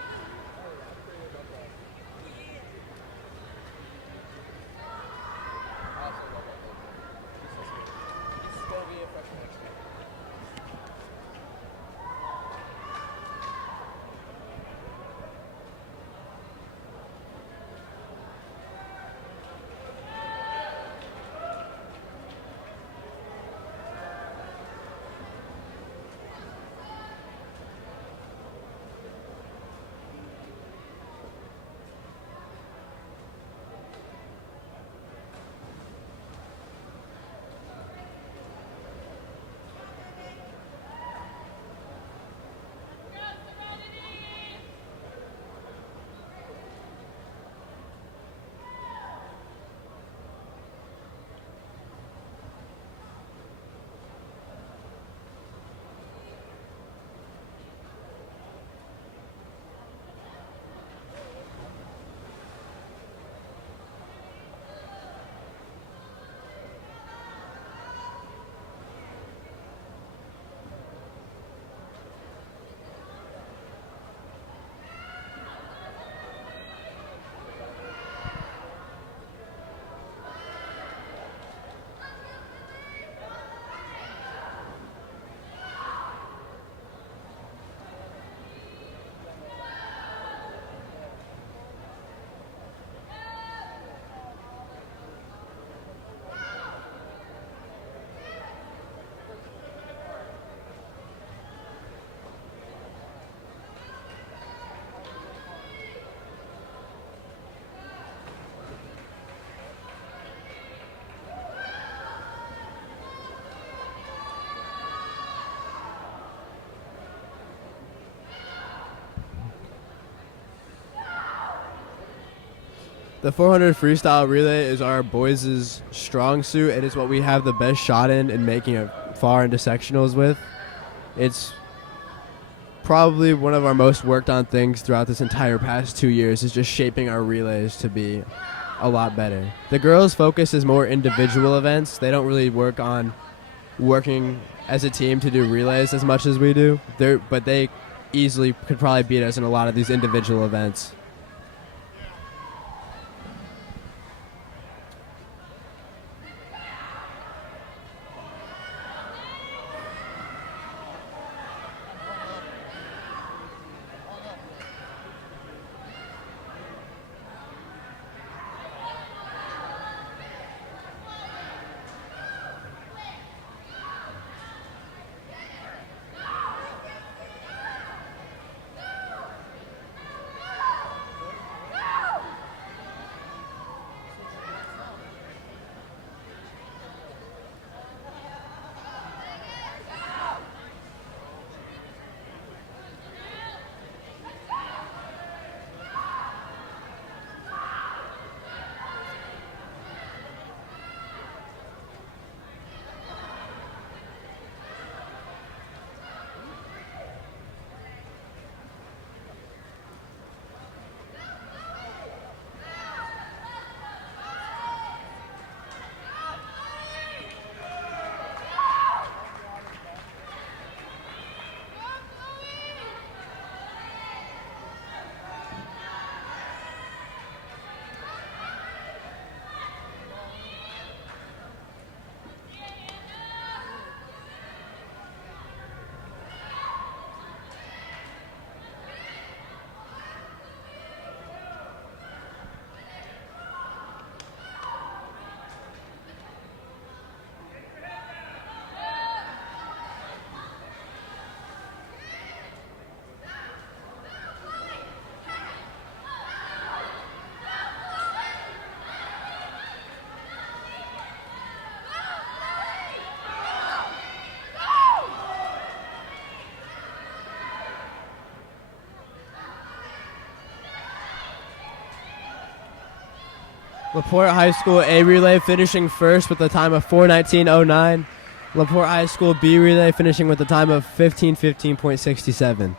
The 400 freestyle relay is our boys' strong suit, and it's what we have the best shot in and making it far into sectionals with. It's probably one of our most worked on things throughout this entire past 2 years, is just shaping our relays to be a lot better. The girls' focus is more individual events. They don't really work on working as a team to do relays as much as we do. But they easily could probably beat us in a lot of these individual events. LaPorte High School A Relay finishing first with a time of 4:19.09. LaPorte High School B Relay finishing with a time of 15:15.67.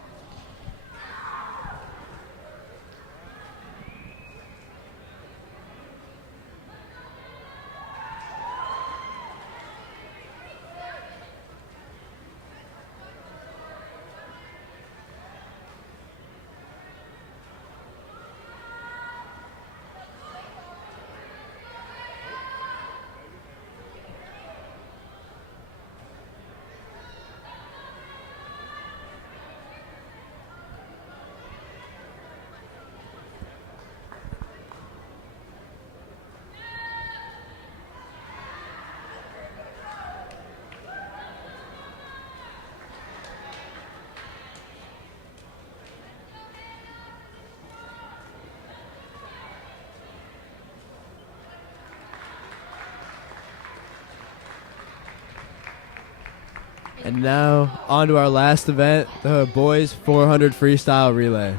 And now, on to our last event, the boys 400 freestyle relay.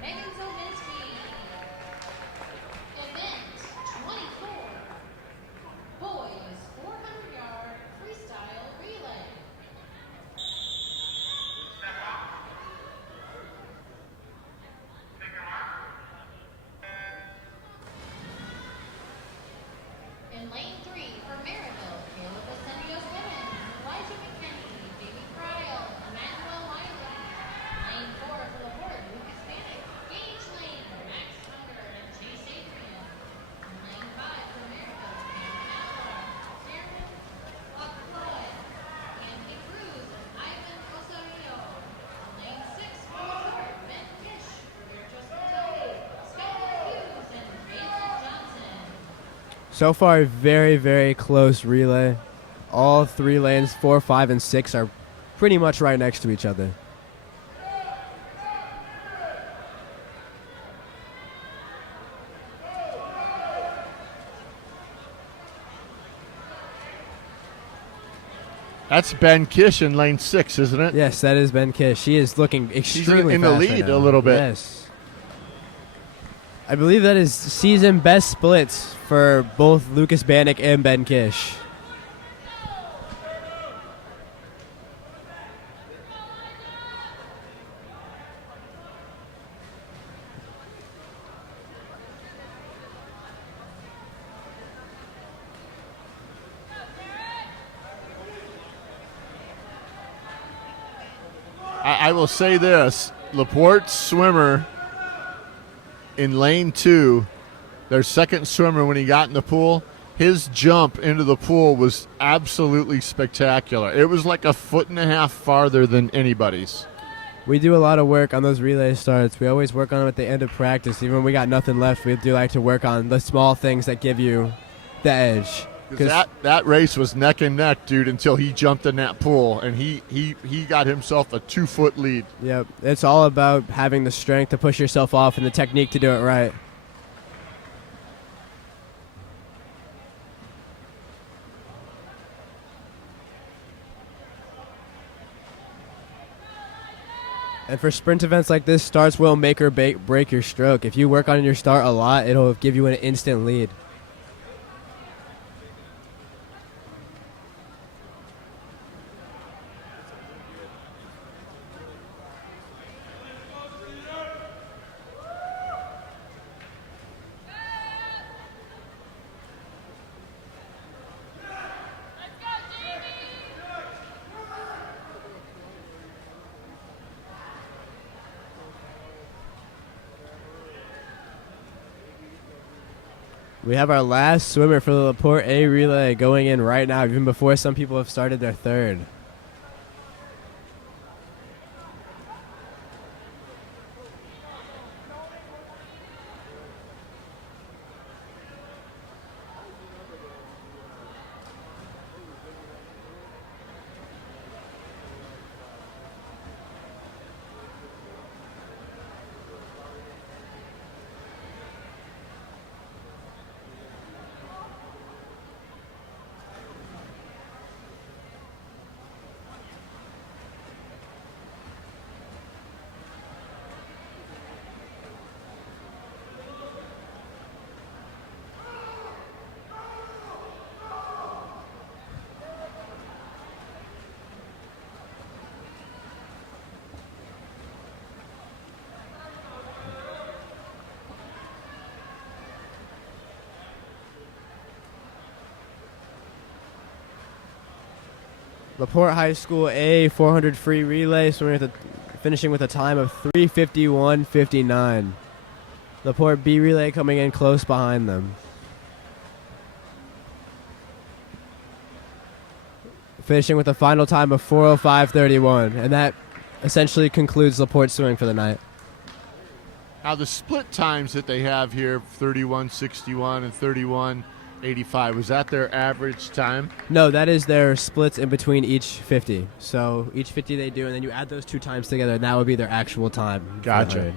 Megan Zominski. Event 24. Boys 400-yard freestyle relay. In lane 3 for Merrillville, Caleb Ascensio's women, Elijah McKinney, Jamie Cryle, Emmanuel Wiley. Lane 4 for LaPorte, Lucas Bannock, Gage Lane, Max Hunger, and Chase Adrian. In lane 5 for Merrillville, Cameron Alvar, Darren Floyd, Anthony Cruz, and Ivan Osorio. In lane 6 for LaPorte, Ben Kish, Roberto Spinelli, Schaefer Hughes, and Bailey Johnson. So far, very, very close relay. All three lanes, 4, 5, and 6, are pretty much right next to each other. That's Ben Kish in lane 6, isn't it? Yes, that is Ben Kish. She is looking She's extremely in the fast right lead now. a little bit. Yes. I believe that is season best splits for both Lucas Bannock and Ben Kish. I will say this, LaPorte swimmer in lane 2, their second swimmer when he got in the pool, his jump into the pool was absolutely spectacular. It was like 1.5 feet farther than anybody's. We do a lot of work on those relay starts. We always work on them at the end of practice. Even when we got nothing left, we do like to work on the small things that give you the edge. Because that race was neck and neck, dude, until he jumped in that pool, and he got himself a 2-foot lead. Yep, it's all about having the strength to push yourself off and the technique to do it right. And for sprint events like this, starts will make or break your stroke. If you work on your start a lot, it'll give you an instant lead. We have our last swimmer for the LaPorte A Relay going in right now, even before some people have started their third. LaPorte High School A 400 free relay, finishing with a time of 3:51.59. LaPorte B relay coming in close behind them. Finishing with a final time of 4:05.31, and that essentially concludes LaPorte swimming for the night. Now the split times that they have here, 31:61 and 31:85, was that their average time? No, that is their splits in between each 50. So each 50 they do, and then you add those two times together, and that would be their actual time. Gotcha.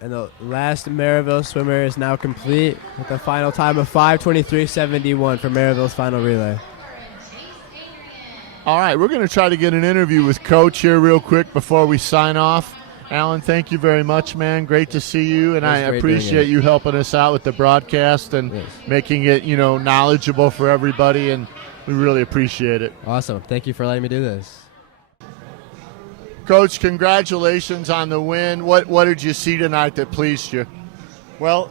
And the last Merrillville swimmer is now complete with a final time of 5:23.71 for Merrillville's final relay. All right, we're going to try to get an interview with Coach here real quick before we sign off. Alan, thank you very much, man. Great to see you, and I appreciate you helping us out with the broadcast and making it, knowledgeable for everybody, and we really appreciate it. Awesome. Thank you for letting me do this. Coach, congratulations on the win. What did you see tonight that pleased you? Well,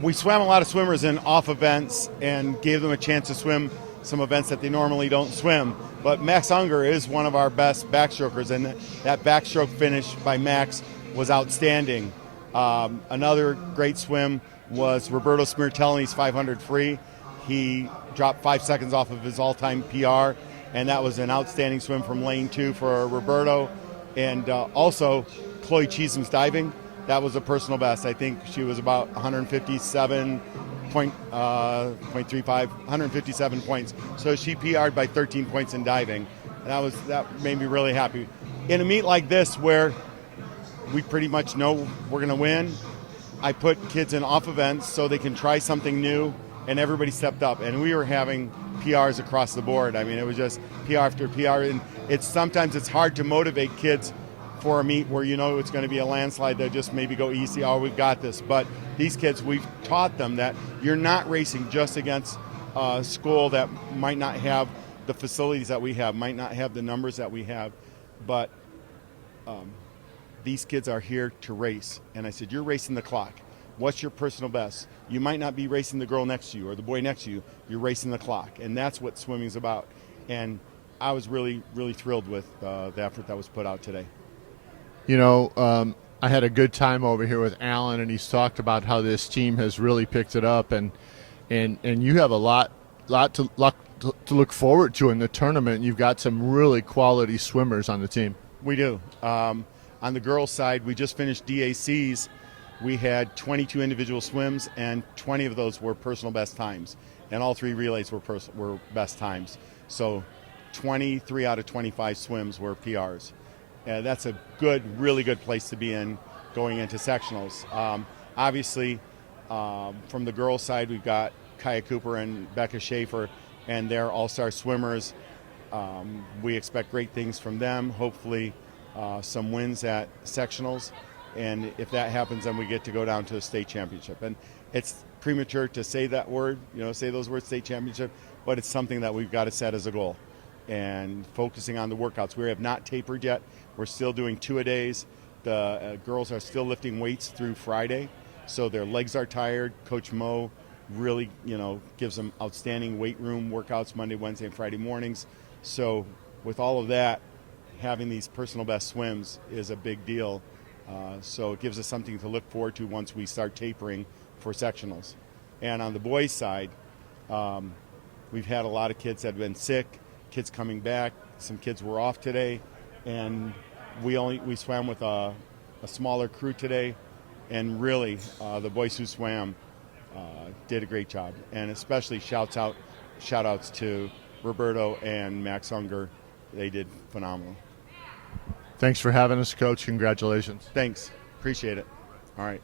we swam a lot of swimmers in off events and gave them a chance to swim some events that they normally don't swim. But Max Unger is one of our best backstrokers, and that backstroke finish by Max was outstanding. Another great swim was Roberto Smirtelli's 500 free. He dropped 5 seconds off of his all-time PR, and that was an outstanding swim from lane 2 for Roberto. And also, Chloe Cheesham's diving, that was a personal best. I think she was about 157 points. So she PR'd by 13 points in diving. And that made me really happy. In a meet like this where we pretty much know we're going to win, I put kids in off events so they can try something new, and everybody stepped up. And we were having PRs across the board. I mean, it was just PR after PR. And sometimes it's hard to motivate kids for a meet where you know it's going to be a landslide. They'll just maybe go easy, oh, we've got this. But these kids, we've taught them that you're not racing just against a school that might not have the facilities that we have, might not have the numbers that we have, but these kids are here to race. And I said, you're racing the clock. What's your personal best? You might not be racing the girl next to you or the boy next to you. You're racing the clock, and that's what swimming's about. And I was really, really thrilled with the effort that was put out today. I had a good time over here with Alan, and he's talked about how this team has really picked it up, and you have a lot to look forward to in the tournament. You've got some really quality swimmers on the team. We do. On the girls' side, we just finished DACs. We had 22 individual swims, and 20 of those were personal best times, and all 3 relays were best times. So 23 out of 25 swims were PRs. That's a really good place to be in going into sectionals. Obviously, from the girls' side, we've got Kaya Cooper and Becca Schaefer, and they're all-star swimmers. We expect great things from them, hopefully some wins at sectionals. And if that happens, then we get to go down to a state championship. And it's premature to say that word, say those words, state championship, but it's something that we've got to set as a goal. And focusing on the workouts. We have not tapered yet. We're still doing 2-a-days. The girls are still lifting weights through Friday, so their legs are tired. Coach Mo really, gives them outstanding weight room workouts Monday, Wednesday, and Friday mornings. So with all of that, having these personal best swims is a big deal. So it gives us something to look forward to once we start tapering for sectionals. And on the boys' side, we've had a lot of kids that have been sick, kids coming back. Some kids were off today, and we swam with a smaller crew today, and really the boys who swam did a great job. And especially shout outs to Roberto and Max Unger. They did phenomenal. Thanks for having us, Coach. Congratulations. Thanks. Appreciate it. All right.